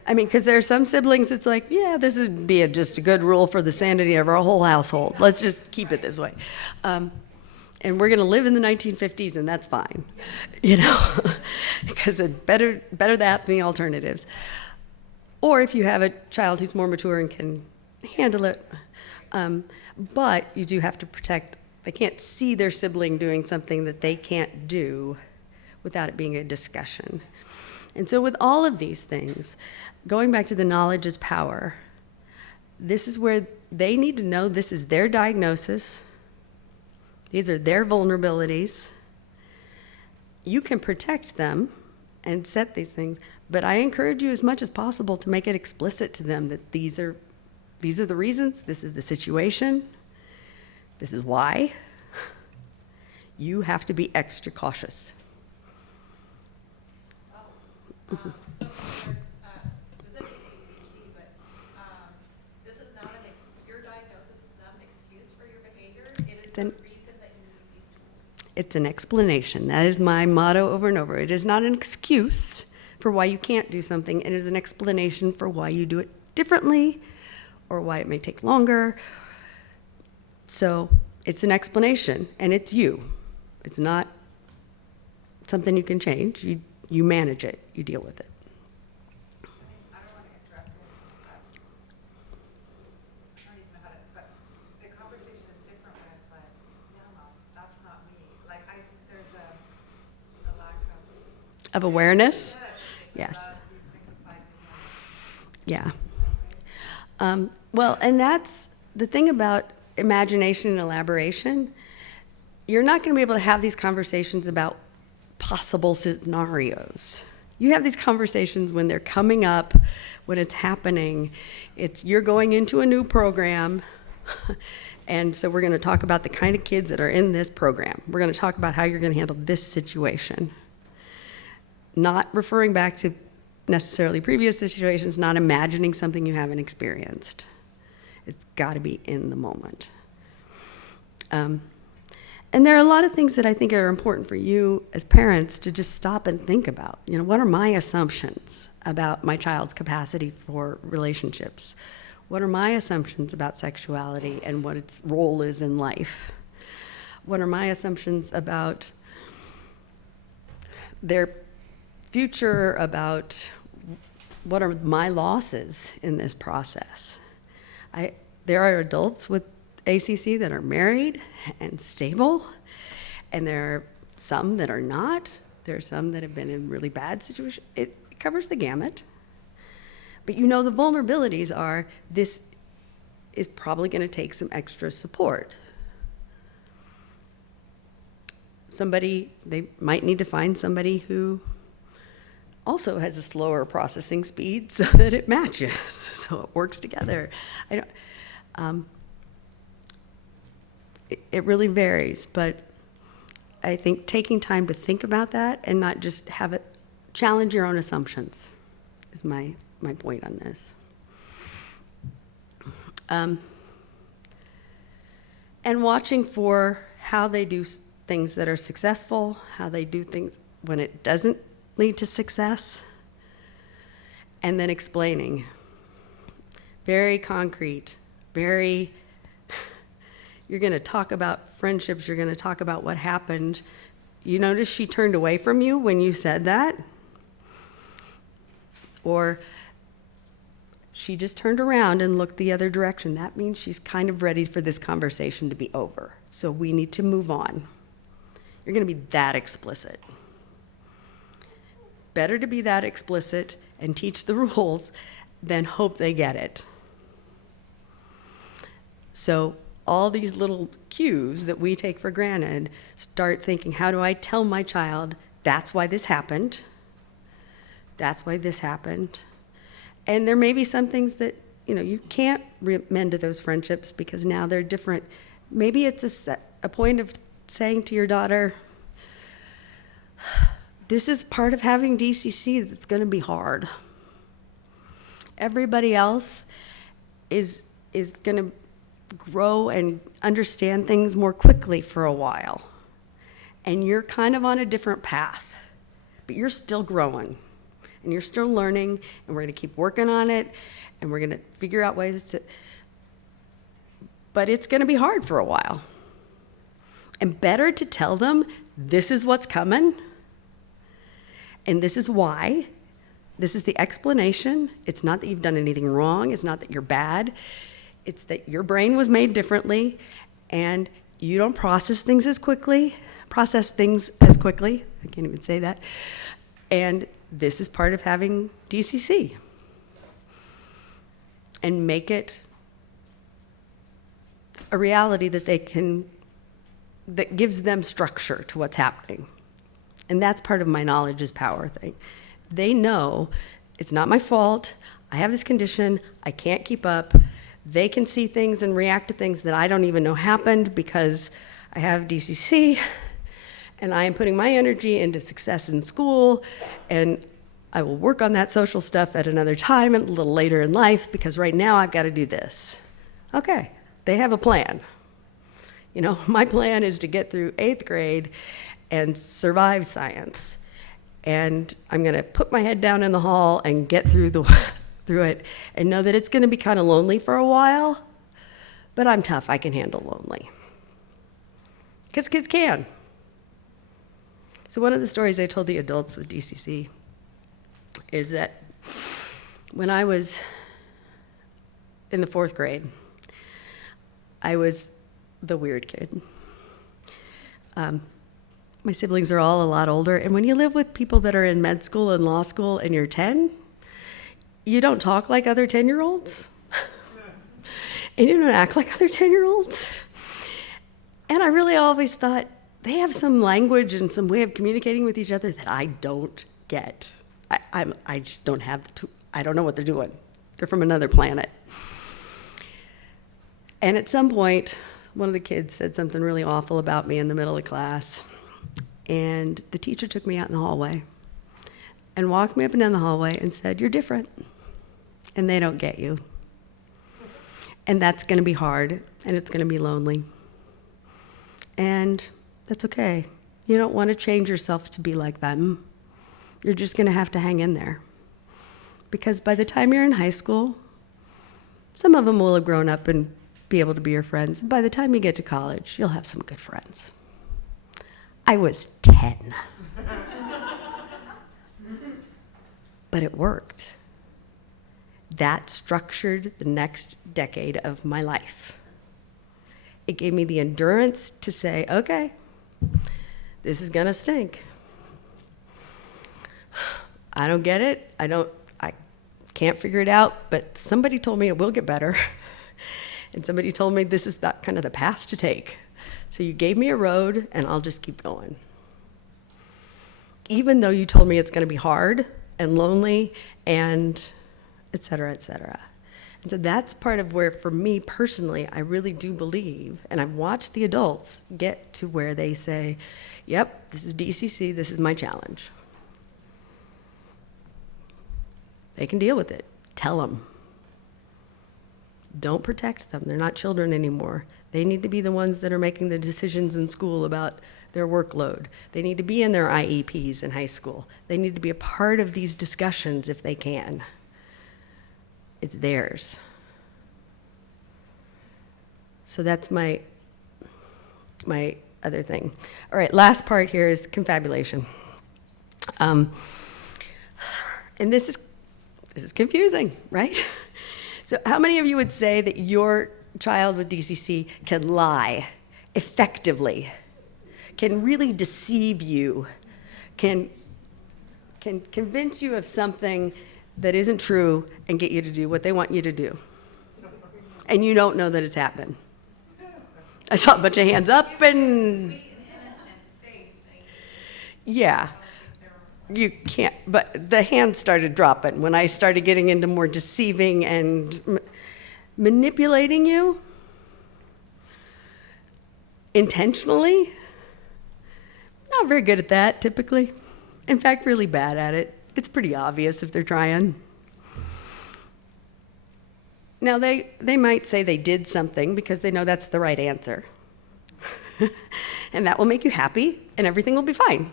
I mean, because there are some siblings, it's like, yeah, this would be just a good rule for the sanity of our whole household. Let's just keep it this way. And we're going to live in the 1950s, and that's fine, you know, because it's better that than the alternatives. Or if you have a child who's more mature and can handle it, but you do have to protect They can't see their sibling doing something that they can't do without it being a discussion. And so with all of these things, going back to the knowledge is power, this is where they need to know this is their diagnosis. These are their vulnerabilities. You can protect them and set these things, but I encourage you as much as possible to make it explicit to them that these are the reasons, this is the situation, this is why. You have to be extra cautious. So for, specifically PhD, but, this is not your diagnosis is not an excuse for your behavior. It is the reason that you need these tools. It's an explanation. That is my motto over and over. It is not an excuse for why you can't do something. It is an explanation for why you do it differently or why it may take longer. So it's an explanation, and it's you. It's not something you can change. You manage it. You deal with it. I don't want to interrupt you. I don't even know how to, but the conversation is different when it's like, no, Mom, that's not me. Like, there's a lack Of awareness? yeah, Yes. these things apply to him. Yeah. Well, and that's the thing about imagination and elaboration. You're not going to be able to have these conversations about possible scenarios. You have these conversations when they're coming up, when it's happening. You're going into a new program, and so we're going to talk about the kind of kids that are in this program. We're going to talk about how you're going to handle this situation. Not referring back to necessarily previous situations, not imagining something you haven't experienced. It's got to be in the moment. And there are a lot of things that I think are important for you as parents to just stop and think about. You know, what are my assumptions about my child's capacity for relationships? What are my assumptions about sexuality and what its role is in life? What are my assumptions about their future, about what are my losses in this process? There are adults with ACC that are married and stable, and there are some that are not. There are some that have been in really bad situations. It covers the gamut. But you know the vulnerabilities are, this is probably going to take some extra support. They might need to find somebody who also has a slower processing speed so that it matches, so it works together. It really varies, but I think taking time to think about that and not just have it challenge your own assumptions is my point on this. And watching for how they do things that are successful, how they do things when it doesn't lead to success, and then explaining. Very concrete, you're going to talk about friendships, you're going to talk about what happened. You notice she turned away from you when you said that? Or she just turned around and looked the other direction. That means she's kind of ready for this conversation to be over. So we need to move on. You're going to be that explicit. Better to be that explicit and teach the rules than hope they get it. So all these little cues that we take for granted, start thinking, how do I tell my child, that's why this happened, that's why this happened. And there may be some things that, you can't mend to those friendships because now they're different. Maybe it's a point of saying to your daughter, this is part of having DCC that's going to be hard. Everybody else is going to grow and understand things more quickly for a while. And you're kind of on a different path, but you're still growing and you're still learning, and we're going to keep working on it, and we're going to figure out ways but it's going to be hard for a while. And better to tell them, this is what's coming, and this is why. This is the explanation. It's not that you've done anything wrong. It's not that you're bad. It's that your brain was made differently, and you don't process things as quickly. I can't even say that. And this is part of having DCC. And make it a reality that gives them structure to what's happening. And that's part of my knowledge is power thing. They know it's not my fault. I have this condition. I can't keep up. They can see things and react to things that I don't even know happened because I have DCC, and I am putting my energy into success in school, and I will work on that social stuff at another time and a little later in life because right now I've got to do this. Okay, they have a plan. You know, my plan is to get through 8th grade and survive science. And I'm going to put my head down in the hall and get through it and know that it's going to be kind of lonely for a while, but I'm tough. I can handle lonely. Because kids can. So one of the stories I told the adults with DCC is that when I was in the 4th grade, I was the weird kid. My siblings are all a lot older, and when you live with people that are in med school and law school and you're 10, you don't talk like other 10-year-olds, and you don't act like other 10-year-olds. And I really always thought, they have some language and some way of communicating with each other that I don't get. I just don't have I don't know what they're doing. They're from another planet. And at some point, one of the kids said something really awful about me in the middle of class. And the teacher took me out in the hallway and walked me up and down the hallway and said, "You're different, and they don't get you. And that's going to be hard, and it's going to be lonely. And that's okay. You don't want to change yourself to be like them. You're just going to have to hang in there. Because by the time you're in high school, some of them will have grown up and be able to be your friends. By the time you get to college, you'll have some good friends." I was 10. But it worked. That structured the next decade of my life. It gave me the endurance to say, okay, this is gonna stink. I don't get it. I can't figure it out, but somebody told me it will get better. And somebody told me this is kind of the path to take. So you gave me a road, and I'll just keep going. Even though you told me it's going to be hard and lonely and et cetera, et cetera. And so that's part of where, for me personally, I really do believe, and I've watched the adults get to where they say, yep, this is DCC, this is my challenge. They can deal with it. Tell them. Don't protect them. They're not children anymore. They need to be the ones that are making the decisions in school about their workload. They need to be in their IEPs in high school. They need to be a part of these discussions if they can. It's theirs. So that's my other thing. All right, last part here is confabulation. And this is confusing, right? So how many of you would say that your child with DCC can lie effectively, can really deceive you, can convince you of something that isn't true and get you to do what they want you to do? And you don't know that it's happening. I saw a bunch of hands up and... Sweet and innocent face. Yeah. You can't, but the hands started dropping when I started getting into more deceiving and manipulating you intentionally. Not very good at that, typically. In fact, really bad at it. It's pretty obvious if they're trying. Now, they might say they did something because they know that's the right answer. And that will make you happy, and everything will be fine.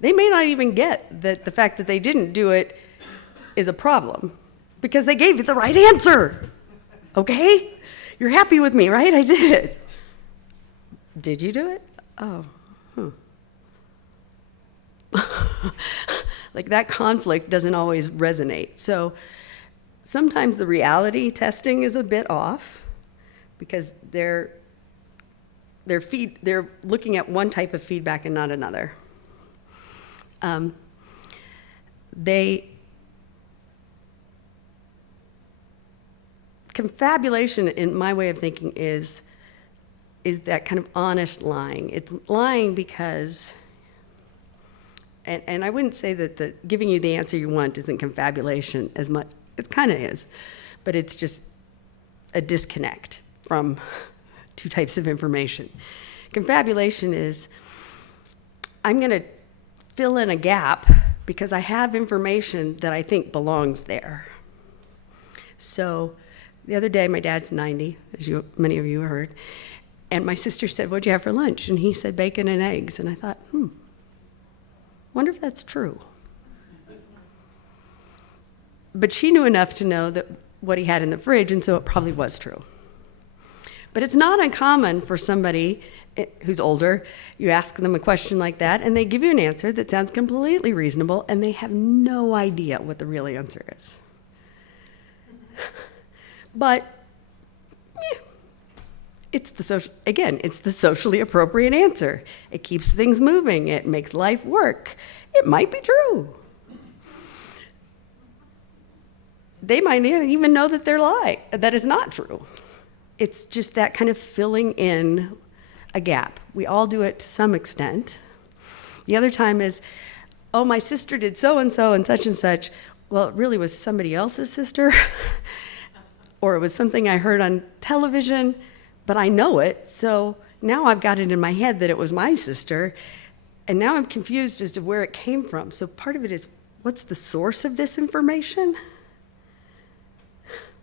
They may not even get that the fact that they didn't do it is a problem because they gave you the right answer. Okay? You're happy with me, right? I did it. Did you do it? Oh, Like that conflict doesn't always resonate. So sometimes the reality testing is a bit off because they're they're looking at one type of feedback and not another. Confabulation, in my way of thinking, is that kind of honest lying. It's lying because, and I wouldn't say that giving you the answer you want isn't confabulation as much. It kind of is, but it's just a disconnect from two types of information. Confabulation is, I'm going to fill in a gap because I have information that I think belongs there. So the other day, my dad's 90, as many of you heard, and my sister said, "What'd you have for lunch?" And he said, "Bacon and eggs." And I thought, wonder if that's true. But she knew enough to know that what he had in the fridge, and so it probably was true. But it's not uncommon for somebody who's older, you ask them a question like that, and they give you an answer that sounds completely reasonable, and they have no idea what the real answer is. But it's the socially appropriate answer. It keeps things moving. It makes life work. It might be true. They might not even know that they're lying, that is not true. It's just that kind of filling in a gap. We all do it to some extent. The other time is, oh, my sister did so-and-so and such. Well, it really was somebody else's sister, or it was something I heard on television, but I know it, so now I've got it in my head that it was my sister, and now I'm confused as to where it came from. So part of it is, what's the source of this information?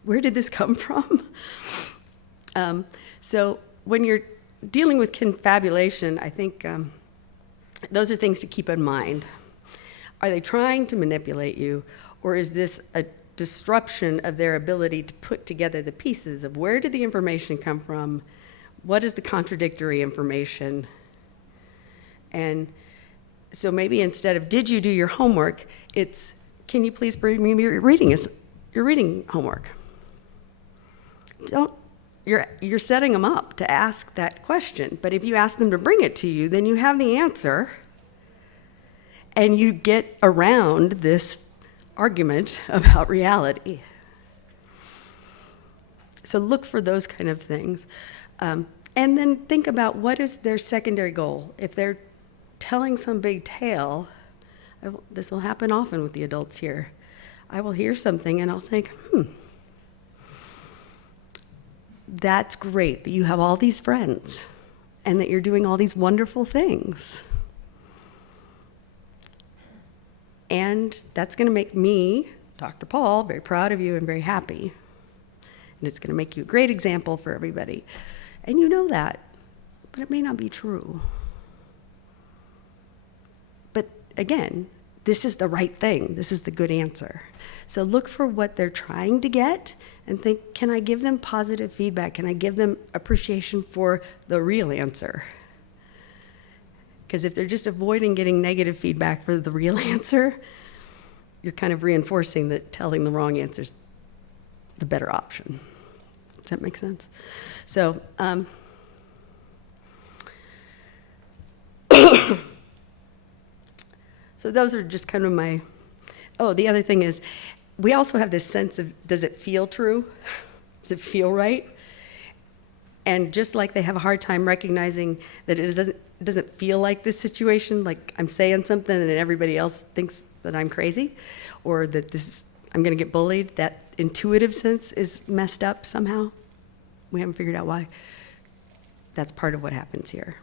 Where did this come from? So when you're dealing with confabulation, I think those are things to keep in mind. Are they trying to manipulate you, or is this a disruption of their ability to put together the pieces of where did the information come from, what is the contradictory information? And so maybe instead of did you do your homework, it's can you please bring me your reading homework? You're setting them up to ask that question, but if you ask them to bring it to you, then you have the answer, and you get around this argument about reality. So look for those kind of things. And then think about what is their secondary goal. If they're telling some big tale, this will happen often with the adults here. I will hear something and I'll think, that's great that you have all these friends and that you're doing all these wonderful things. And that's going to make me, Dr. Paul, very proud of you and very happy. And it's going to make you a great example for everybody. And you know that, but it may not be true. But again, this is the right thing. This is the good answer. So look for what they're trying to get and think, can I give them positive feedback? Can I give them appreciation for the real answer? Because if they're just avoiding getting negative feedback for the real answer, you're kind of reinforcing that telling the wrong answer is the better option. Does that make sense? So, so those are just kind of my, the other thing is, we also have this sense of, does it feel true? Does it feel right? And just like they have a hard time recognizing that it doesn't feel like this situation, like I'm saying something and everybody else thinks that I'm crazy, or that I'm gonna get bullied, that intuitive sense is messed up somehow. We haven't figured out why. That's part of what happens here.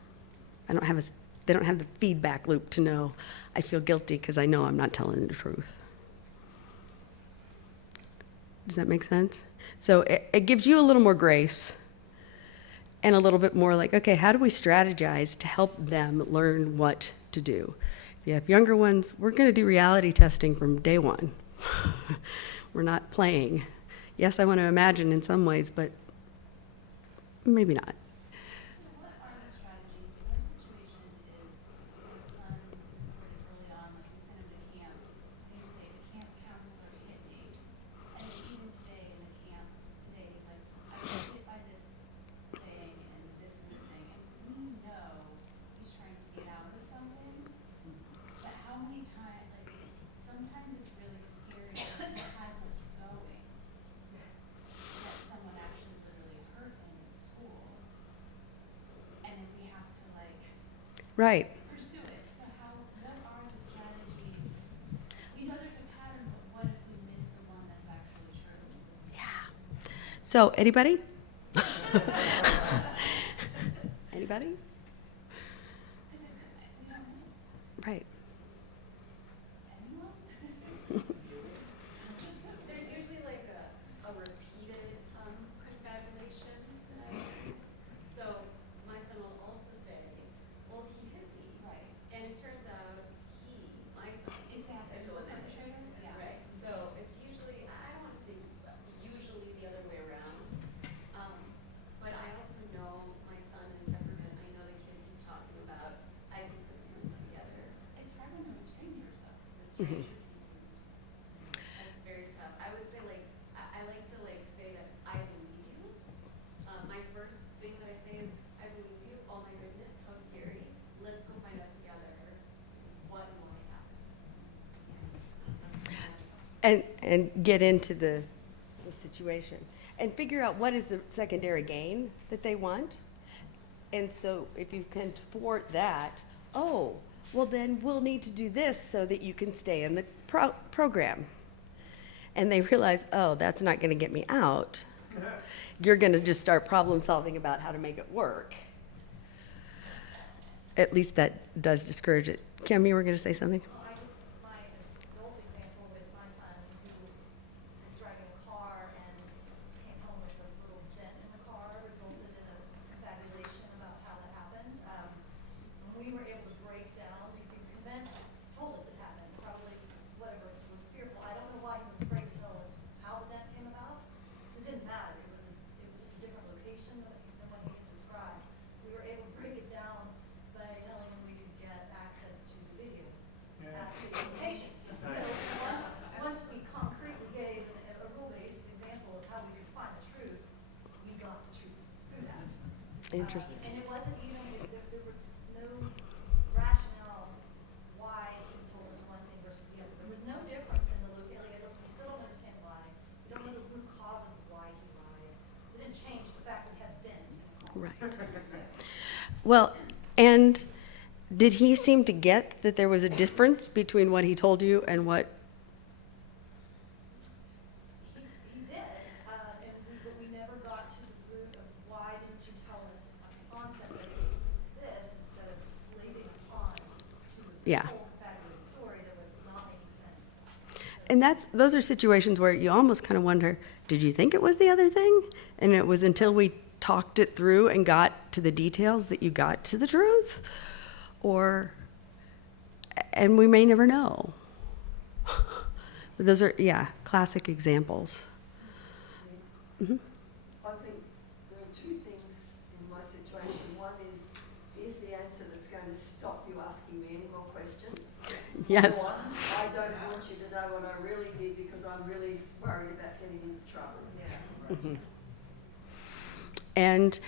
They don't have the feedback loop to know I feel guilty because I know I'm not telling the truth. Does that make sense? So it gives you a little more grace and a little bit more like, okay, how do we strategize to help them learn what to do? If you have younger ones, we're going to do reality testing from day one. We're not playing. Yes, I want to imagine in some ways, but maybe not. So what are the strategies? If our situation is your son reported early on, like we sent him to camp, and he would say, the camp counselor hit me. And even today in the camp, today he's like, I was hit by this saying and this and this saying. And we Right. pursue it. So what are the strategies? We know there's a pattern, but what if we miss the one that's actually true? Yeah. So, anybody? Anybody? Right. There's usually like a repeated confabulation that I do. So my son will also say, well, he hit me. Right. And it turns out my son, Exactly. is the one that hit me. Yeah. Right. So it's usually, I don't want to say usually the other way around. But I also know my son is temperament. I know the kids he's talking about. I can put two and two together. It's hard when they're strangers, though. The stranger pieces. That's very tough. I would say like I like to like say that I believe you. My first thing that I say is I believe you. Oh my goodness, how scary. Let's go find out together what and why happened. And get into the situation and figure out what is the secondary gain that they want. And so if you can thwart that, oh, well then we'll need to do this so that you can stay in the program. And they realize, oh, that's not going to get me out. You're going to just start problem solving about how to make it work. At least that does discourage it. Kim, you were going to say something? My adult example with my son who was driving a car and came home with a little dent in the car, resulted in a confabulation about how that happened. We were able to break down because he was convinced, told us it happened, probably whatever, was fearful. I don't know why he was afraid to tell us how the dent came about, because it didn't matter. It was just a different location than what he had described. We were able to break it down by telling him we could get access to the video at the location. So once we concretely gave a rule-based example of how we could find the truth, we got the truth through that. Interesting. And it wasn't even, there was no rationale why he told us one thing versus the other. There was no difference in the location. We still don't understand why. We don't know the root cause of why he lied. It didn't change the fact that he had a dent in the car. Right. Well, and did he seem to get that there was a difference between what he told you and what? He did, but we never got to the root of why didn't you tell us on onset that it was this instead of leading us on to this Yeah. whole confabulated story that was not making sense. And those are situations where you almost kind of wonder, did you think it was the other thing? And it was until we talked it through and got to the details that you got to the truth? And we may never know. But those are, classic examples. I think there are two things in my situation. One is the answer that's going to stop you asking me any more questions? Yes. Or, I don't want you to know what I really did because I'm really worried about getting into trouble. Mhm. And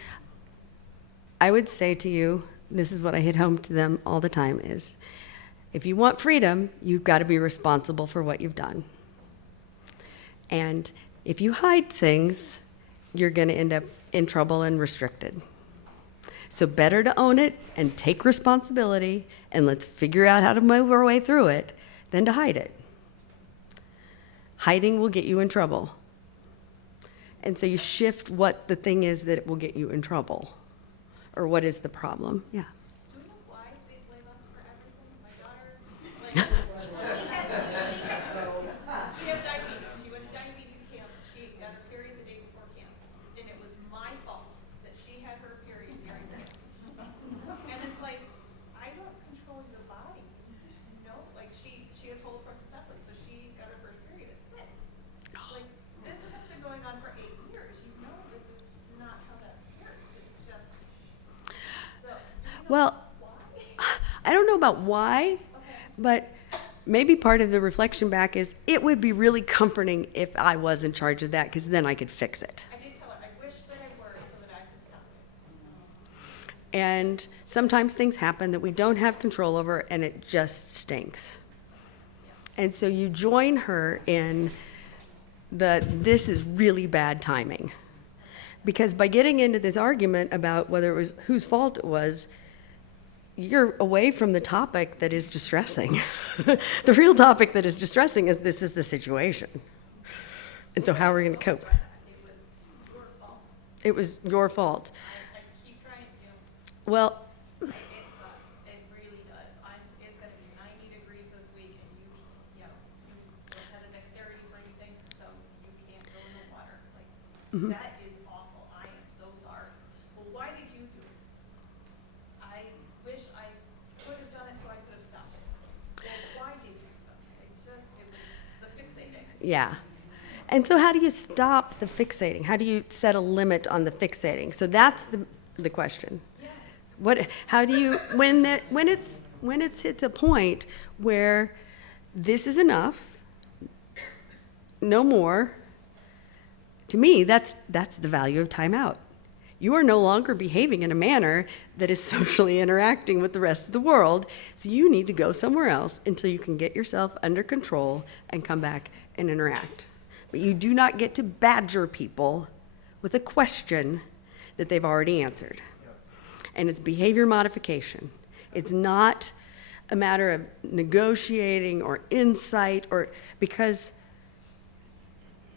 I would say to you, this is what I hit home to them all the time, is if you want freedom, you've got to be responsible for what you've done. And if you hide things, you're going to end up in trouble and restricted. So better to own it and take responsibility and let's figure out how to move our way through it than to hide it. Hiding will get you in trouble. And so you shift what the thing is that will get you in trouble, or what is the problem. Yeah. Do we know why they blame us for everything? My daughter, she had diabetes. She went to diabetes camp. She got her period the day before camp. And it was my fault that she had her period during camp. And it's like, I don't control your body. No, like she has whole person separate. So she got her first period at 6. Like, this has been going on for 8 years. You know this is not how that works. It's just, so, do you know Well, why? I don't know about why, but maybe part of the reflection back is it would be really comforting if I was in charge of that, because then I could fix it. I did tell her, I wish that I were so that I could stop it. And sometimes things happen that we don't have control over, and it just stinks. And so you join her in this is really bad timing. Because by getting into this argument about whether it was whose fault it was, you're away from the topic that is distressing. The real topic that is distressing is this is the situation. And so how are we going to cope? It was your fault. It was your fault. I keep trying, Well, it sucks. It really does. It's gonna be 90 degrees this week and you don't have the dexterity for anything, so you can't go in the water. Like, that is awful. I am so sorry. Well, why did you do it? I wish I could have done it so I could have stopped it. Well, why did you? It was the fixating. yeah. And so how do you stop the fixating? How do you set a limit on the fixating? So that's the question. Yes. How do you, when it's hit the point where this is enough, no more, to me, that's the value of timeout. You are no longer behaving in a manner that is socially interacting with the rest of the world, so you need to go somewhere else until you can get yourself under control and come back and interact. But you do not get to badger people with a question that they've already answered. And it's behavior modification. It's not a matter of negotiating or insight, or because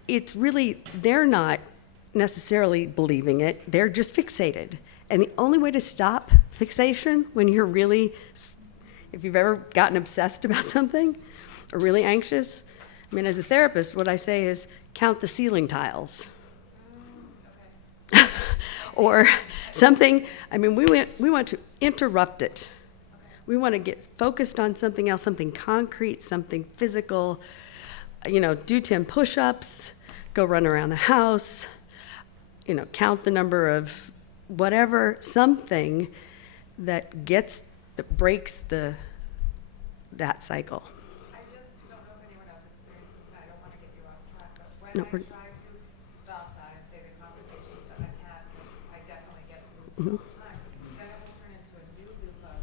it's really, they're not necessarily believing it, they're just fixated. And the only way to stop fixation when you're really, if you've ever gotten obsessed about something or really anxious, I mean, as a therapist, what I say is count the ceiling tiles. Or something, I mean, we want to interrupt it. We want to get focused on something else, something concrete, something physical, do 10 push-ups, go run around the house, count the number of whatever, something that breaks that cycle. I just don't know if anyone else experiences this, and I don't want to get you off track, but when No, I we're- try to stop that and say the conversation's done, I can't, because I definitely get looped Mhm. all the time. Then it will turn into a new loop of,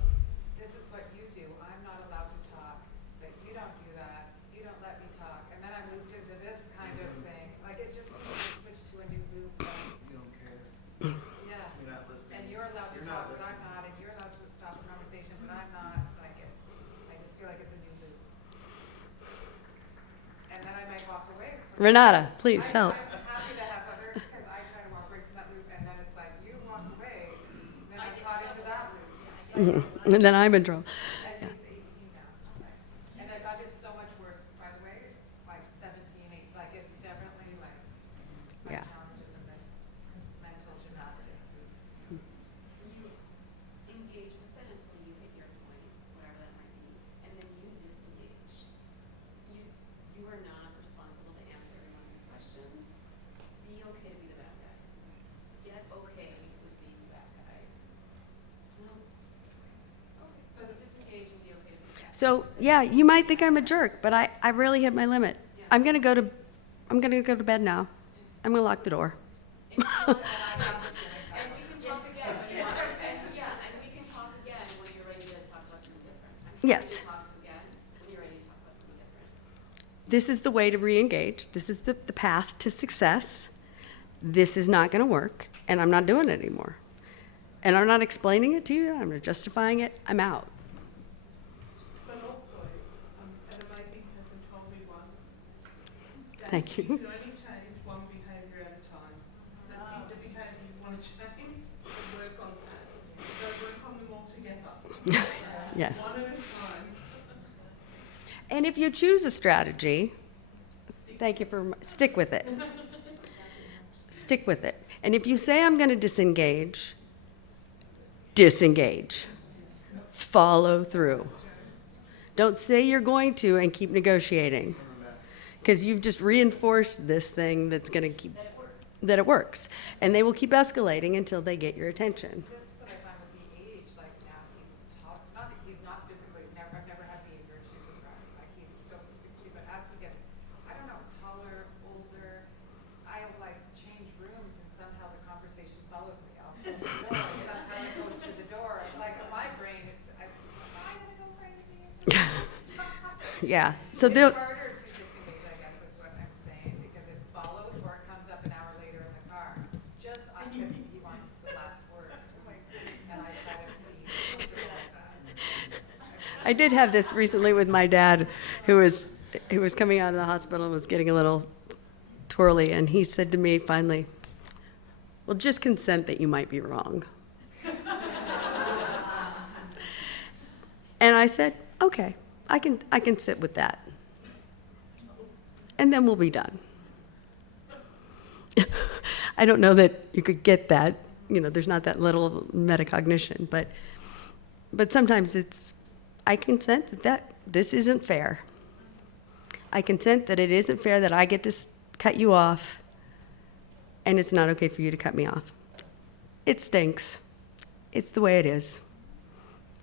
this is what you do, I'm not allowed to talk, but you don't do that, you don't let me talk, and then I'm looped into this kind of thing. Like, it just seems to switch to a new loop of, You don't care. yeah. You're not listening. And you're allowed to You're not talk, but I'm listening. not, and you're allowed to stop a conversation, but I'm not, like, I just feel like it's a new loop. And then I might walk away. Renata, please help. I'm happy to have other, because I kind of walk away from that loop, and then it's like, you walk away, then I'm caught into that loop. And then I'm in trouble. And he's 18 now. And I got it so much worse, by the way, like 17, 8, like, it's definitely like, my Yeah. challenges in this mental gymnastics is. You engage with it until you hit your point, whatever that might be, and then you disengage. You are not responsible to answer everyone these questions. Be okay to be the bad guy. Get okay with being the bad guy. No. Okay. Just disengage and be okay to be the bad guy. So, yeah, you might think I'm a jerk, but I really hit my limit. I'm gonna go to bed now. I'm gonna lock the door. And we can talk again when you're and we can talk again when you're ready to talk about something different. I'm happy Yes. to talk to again when you're ready to talk about something different. This is the way to re-engage. This is the path to success. This is not gonna work, and I'm not doing it anymore. And I'm not explaining it to you, I'm not justifying it, I'm out. But also, an amazing person told me once that Thank you. you can only change one behaviour at a time. So keep the behaviour you want to change and work on that. Don't work on them all together. Yes. One at a time. And if you choose a strategy, stick with it. Stick with it. And if you say, I'm going to disengage, disengage. Follow through. Don't say you're going to and keep negotiating. Because you've just reinforced this thing that's going to keep, that it works. And they will keep escalating until they get your attention. This is what I find with the age, like now he's not physically, I've never had behavior issues with Riley. Like he's so super cute, but as he gets, I don't know, taller, older, I'll like change rooms and somehow the conversation follows me. I'll close the door and somehow it goes through the door. And like in my brain, I'm gonna go crazy. Yeah. So It's they'll, harder to disengage, I guess, is what I'm saying, because it follows or it comes up an hour later in the car. Just because he wants the last word. And I try to be comfortable with that. I did have this recently with my dad, who was coming out of the hospital and was getting a little twirly, and he said to me finally, "Well, just consent that you might be wrong." And I said, "Okay, I can sit with that, and then we'll be done." I don't know that you could get that. There's not that little metacognition, but sometimes I consent that this isn't fair. I consent that it isn't fair that I get to cut you off, and it's not okay for you to cut me off. It stinks. It's the way it is.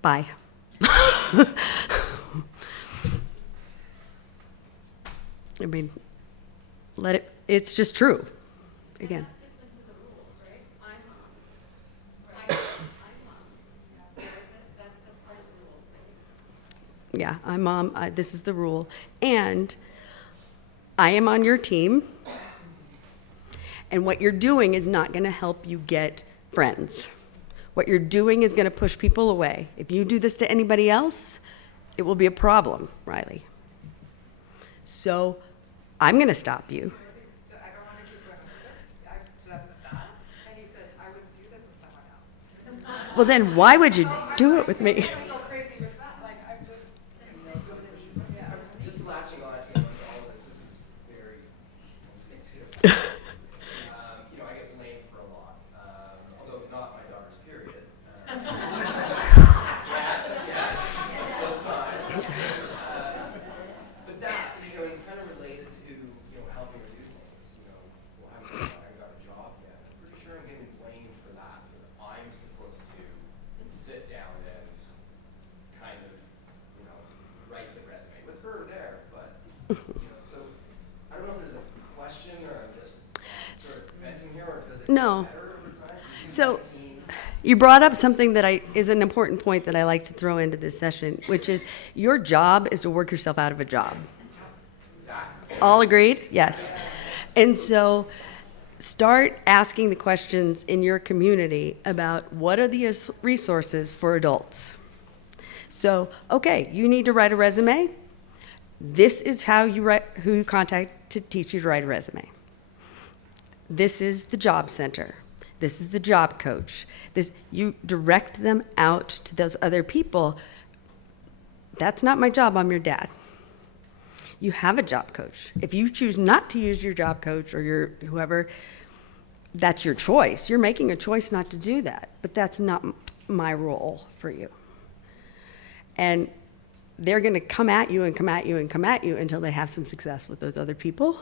Bye. I mean, it's just true. Again. That fits into the rules, right? I'm mom. I'm mom. That's part of the rules, I think. Yeah, I'm mom. This is the rule. And I am on your team. And what you're doing is not going to help you get friends. What you're doing is going to push people away. If you do this to anybody else, it will be a problem, Riley. So I'm going to stop you. I don't want to keep going with this. I've done that. And he says, I would do this with someone else. Well, then why would you do it with me? I don't go crazy with that. Like, I'm just, yeah. Just latching on to all of this is very sensitive. I get blamed for a lot, although not my daughter's period. That's fine. But that, is kind of related to, helping her do things. I got a job yet. I'm pretty sure I'm getting blamed for that because I'm supposed to sit down and kind of, write the resume with her there. But, so I don't know if there's a question or I'm just sort of venting here or does it No. get better over time? So you brought up something that is an important point that I like to throw into this session, which is your job is to work yourself out of a job. Exactly. All agreed? Yes. And so start asking the questions in your community about what are the resources for adults. So, okay, you need to write a resume. This is who you contact to teach you to write a resume. This is the job center. This is the job coach. You direct them out to those other people. That's not my job. I'm your dad. You have a job coach. If you choose not to use your job coach or your whoever, that's your choice. You're making a choice not to do that, but that's not my role for you. And they're going to come at you and come at you and come at you until they have some success with those other people.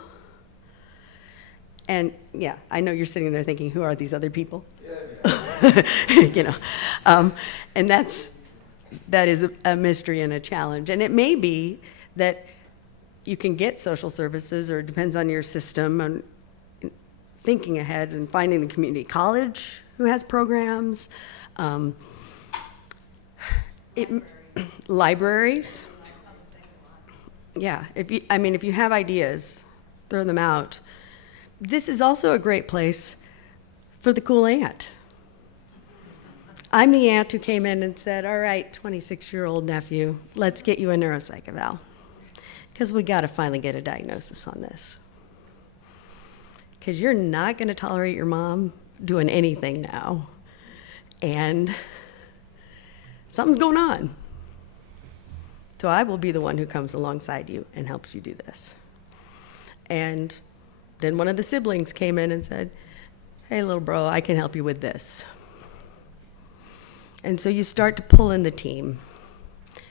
And yeah, I know you're sitting there thinking, who are these other people? Yeah. And that is a mystery and a challenge. And it may be that you can get social services, or it depends on your system, on thinking ahead and finding the community college who has programs. Libraries. Yeah, if you have ideas, throw them out. This is also a great place for the cool aunt. I'm the aunt who came in and said, all right, 26-year-old nephew, let's get you a neuropsych eval, because we got to finally get a diagnosis on this. Because you're not going to tolerate your mom doing anything now, and something's going on. So I will be the one who comes alongside you and helps you do this. And then one of the siblings came in and said, hey, little bro, I can help you with this. And so you start to pull in the team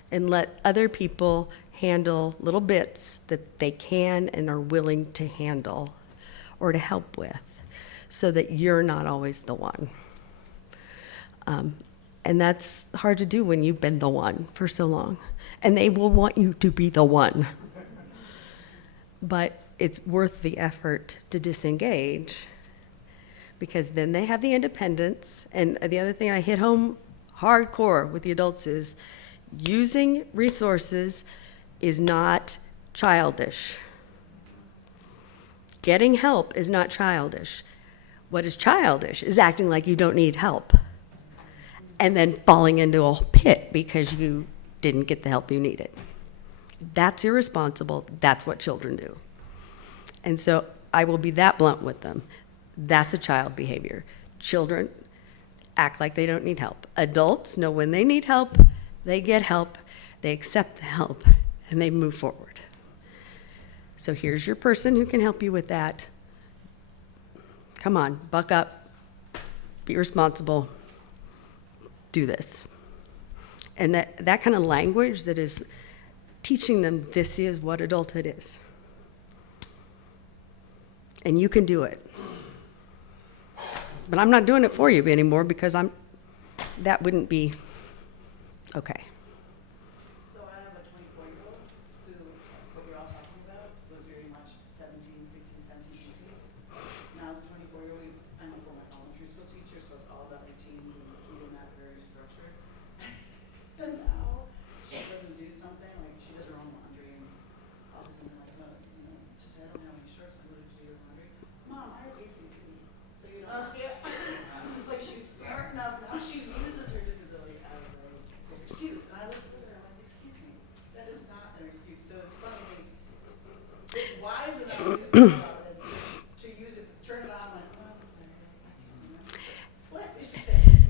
and let other people handle little bits that they can and are willing to handle or to help with, so that you're not always the one. And that's hard to do when you've been the one for so long. And they will want you to be the one. But it's worth the effort to disengage, because then they have the independence. And the other thing I hit home hardcore with the adults is using resources is not childish. Getting help is not childish. What is childish is acting like you don't need help and then falling into a pit because you didn't get the help you needed. That's irresponsible. That's what children do. And so I will be that blunt with them. That's a child behavior. Children act like they don't need help. Adults know when they need help, they get help, they accept the help, and they move forward. So here's your person who can help you with that. Come on, buck up, be responsible, do this. And that kind of language that is teaching them this is what adulthood is. And you can do it. But I'm not doing it for you anymore because that wouldn't be okay. So I have a 24-year-old who, what you're all talking about, was very much 17, 16, 17, 18. Now as a 24-year-old, I'm a former elementary school teacher, so it's all about routines and keeping that very structured. And now she doesn't do something, like she does her own laundry, and I'll say something like, no, she said, I don't have any shirts, I'm going to do your laundry. Mom, I have ACC, so you know, like she's smart enough now, she uses her disability as an excuse. And I look at her, I'm like, excuse me, that is not an excuse. So it's funny, like, why is it not used to use it, turn it on, like, oh, I'm sorry, I can't remember. What is she saying?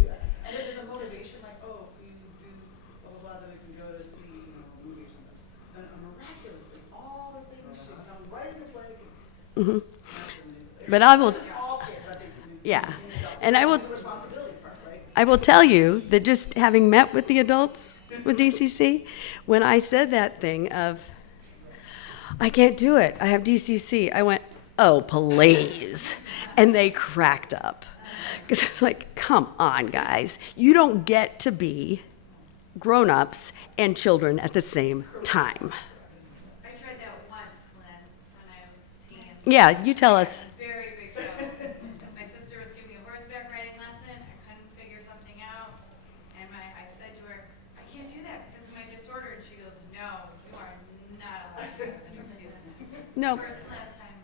And then there's a motivation, like, oh, if we do blah, blah, blah, then we can go to see, a movie or something. Then miraculously, all the things should come right into play. Mm-hmm. But I will, All kids, I think. yeah. And I will tell you that just having met with the adults with DCC, when I said that thing of, I can't do it, I have DCC, I went, oh, please. And they cracked up. Because it's like, come on, guys. You don't get to be grown-ups and children at the same time. I tried that once, Lynn, when I was a teen. Yeah, you tell us. Very big deal. My sister was giving me a horseback riding lesson. I couldn't figure something out. And I said to her, I can't do that because of my disorder. And she goes, no, you are not allowed to use an excuse. No. First and last time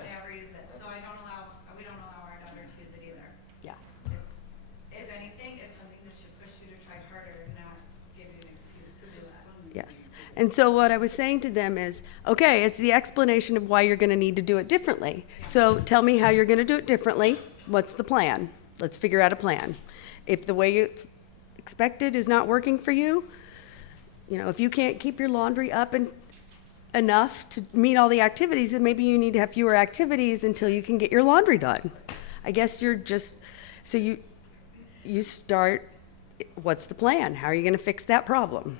I ever use it. So we don't allow our daughter to use it either. Yeah. If anything, it's something that should push you to try harder and not give you an excuse to do less. Yes. And so what I was saying to them is, okay, it's the explanation of why you're going to need to do it differently. So tell me how you're going to do it differently. What's the plan? Let's figure out a plan. If the way you expected is not working for you, if you can't keep your laundry up and enough to meet all the activities, then maybe you need to have fewer activities until you can get your laundry done. I guess you're just, so you start, what's the plan? How are you going to fix that problem?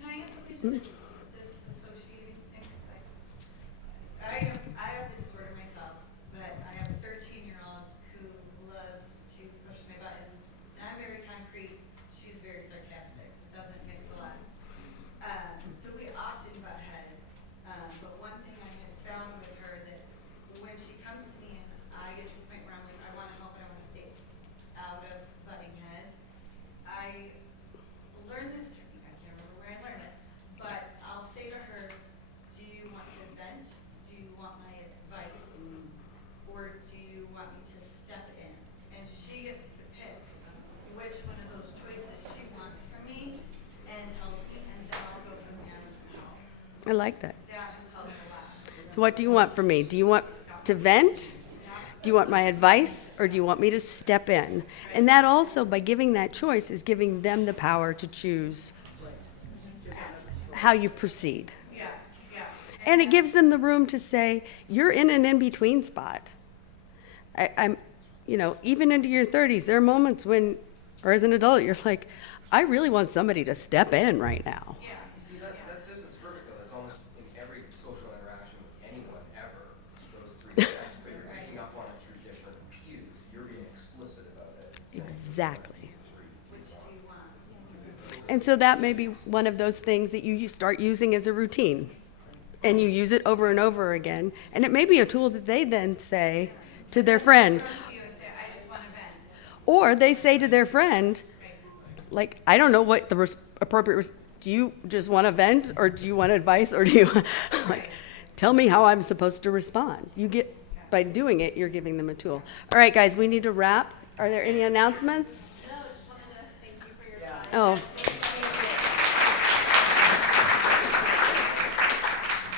Can I ask a question? This associating thing, 'cause I have the disorder myself, but I have a 13-year-old who loves to push my buttons. And I'm very concrete. She's very sarcastic, so doesn't mix a lot. So we often butt heads. But one thing I have found with her that when she comes to me and I get to the point where I'm like, I want to help and I want to stay out of butting heads, I learned this technique. I can't remember where I learned it, but I'll say to her, do you want to vent? Do you want my advice? Or do you want me to step in? And she gets to pick which one of those choices she wants from me and tells me, and then I'll go from there to help. I like that. That has helped a lot. So what do you want from me? Do you want to vent? Do you want my advice, or do you want me to step in? And that also, by giving that choice, is giving them the power to choose how you proceed. Yeah, yeah. And it gives them the room to say, you're in an in-between spot. I'm, even into your 30s, there are moments when, or as an adult, you're like, I really want somebody to step in right now. Yeah. You see, that system's perfect though. That's almost in every social interaction with anyone ever. Those three steps, but you're picking up on it through different cues. You're being explicit about it. Exactly. Which do you want? And so that may be one of those things that you start using as a routine. And you use it over and over again. And it may be a tool that they then say to their friend. Come to you and say, I just want to vent. Or they say to their friend, like, I don't know what the appropriate, do you just want to vent, or do you want advice, or do you, like, tell me how I'm supposed to respond. By doing it, you're giving them a tool. All right, guys, we need to wrap. Are there any announcements? No, just wanted to thank you for your time. Oh.